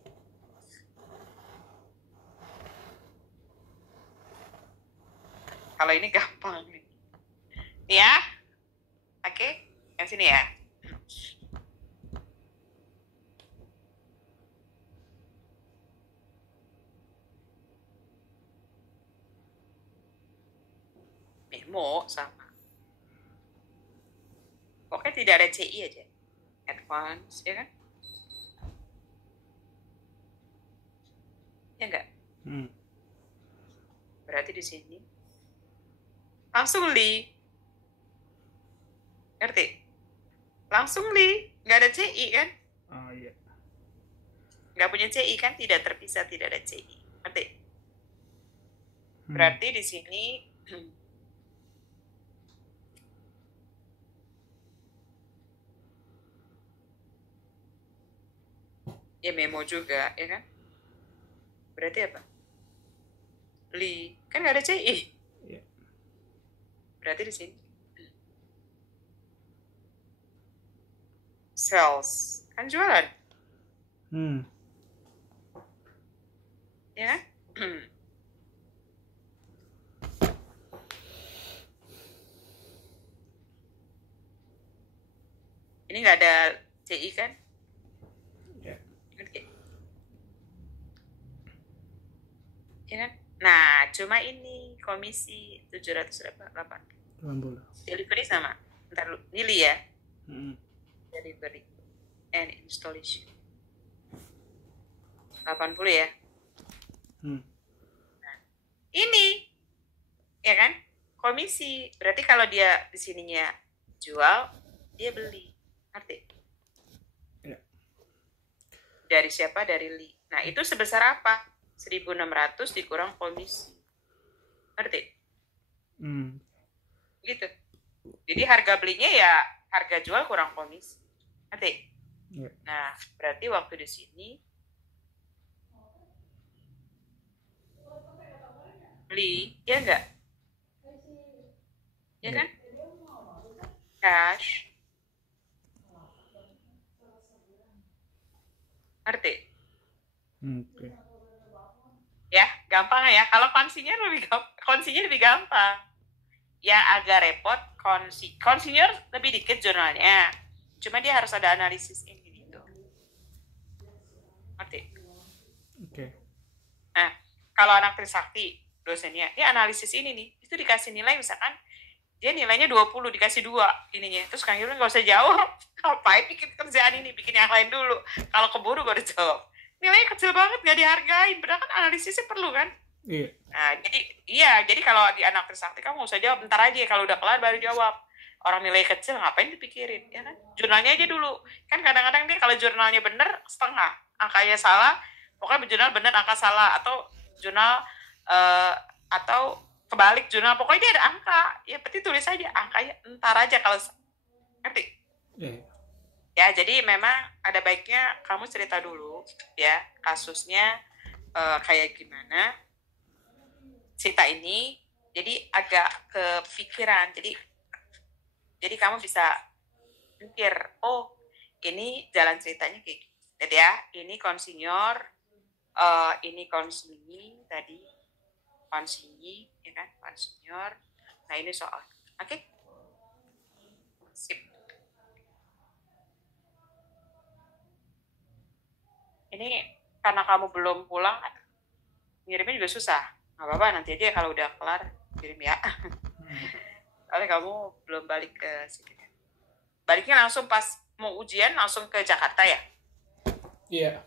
Kalau ini gampang nih. Nih ya. Oke. Yang sini ya. Memo sama. Pokoknya tidak ada CI aja. Advance, ya kan? Ya enggak? Berarti di sini langsung li. Ngerti? Langsung li. Nggak ada CI kan? Oh iya. Nggak punya CI kan? Tidak terpisah, tidak ada CI. Ngerti? Berarti di sini ya memo juga, ya kan? Berarti apa? Li, kan nggak ada CI. Iya. Berarti di sini sales, kan jualan. Ya kan? Ini nggak ada CI kan? Ya kan? Nah, cuma ini komisi 780. Delivery sama. Ntar lu, Nili ya. Delivery and installation. 80 ya. Nah, ini ya kan? Komisi. Berarti kalau dia di sininya jual, dia beli. Ngerti? Ya. Dari siapa? Dari Li. Nah, itu sebesar apa? 1.600 dikurang komisi. Ngerti? Gitu. Jadi harga belinya ya harga jual kurang komisi. Ngerti? Yeah. Nah, berarti waktu di sini beli, ya enggak? Ya kan? Cash. Ngerti? Oke. Ya, gampang ya. Kalau konsinya lebih gampang. Yang agak repot, konsinyur lebih dikit jurnalnya. Cuma dia harus ada analisis ini gitu. Ngerti? Oke. Nah, kalau anak Trisakti, dosennya, ini analisis ini nih, itu dikasih nilai misalkan, dia nilainya 20, dikasih 2 ininya. Terus Kang Yurun nggak usah jawab. Ngapain bikin kerjaan ini, bikin yang lain dulu. Kalau keburu baru jawab. Nilainya kecil banget, nggak dihargain. Padahal kan analisisnya perlu kan? Iya. Nah, jadi kalau di anak Trisakti kamu nggak usah jawab, bentar aja. Kalau udah kelar baru jawab. Orang nilai kecil ngapain dipikirin, ya kan? Jurnalnya aja dulu. Kan kadang-kadang dia kalau jurnalnya bener, setengah. Angkanya salah, pokoknya jurnal bener, angka salah. Atau jurnal, atau kebalik jurnal, pokoknya dia ada angka, ya berarti tulis aja angkanya, entar aja kalau ngerti. Iya. Ya, jadi memang ada baiknya kamu cerita dulu ya kasusnya kayak gimana cerita ini, jadi agak kepikiran, jadi kamu bisa mikir, oh ini jalan ceritanya kayak gitu. Jadi ya, ini konsinyur, ini konsinyi tadi, konsinyi, ya kan, konsinyur. Nah ini soal, oke, sip. Ini karena kamu belum pulang, ngirimnya juga susah. Nggak apa-apa, nanti aja kalau udah kelar kirim ya. Soalnya kamu belum balik ke sini. Baliknya langsung pas mau ujian langsung ke Jakarta ya? Iya.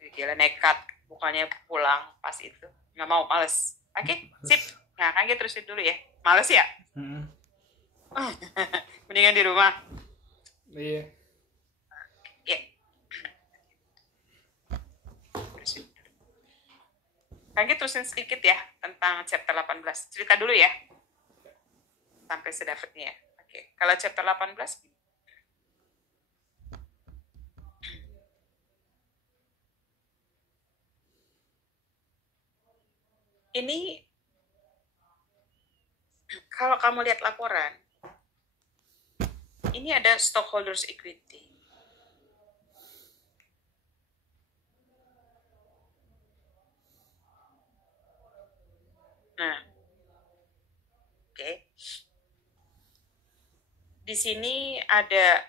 Gila nekat, bukannya pulang pas itu. Nggak mau, males. Oke, sip. Nah, kan kita terusin dulu ya. Males ya? Mendingan di rumah. Iya. Ya. Kan kita terusin sedikit ya tentang chapter 18. Cerita dulu ya. Sampai sedapetnya ya. Oke, kalau chapter 18 ini kalau kamu lihat laporan, ini ada stockholders equity. Nah, oke. Di sini ada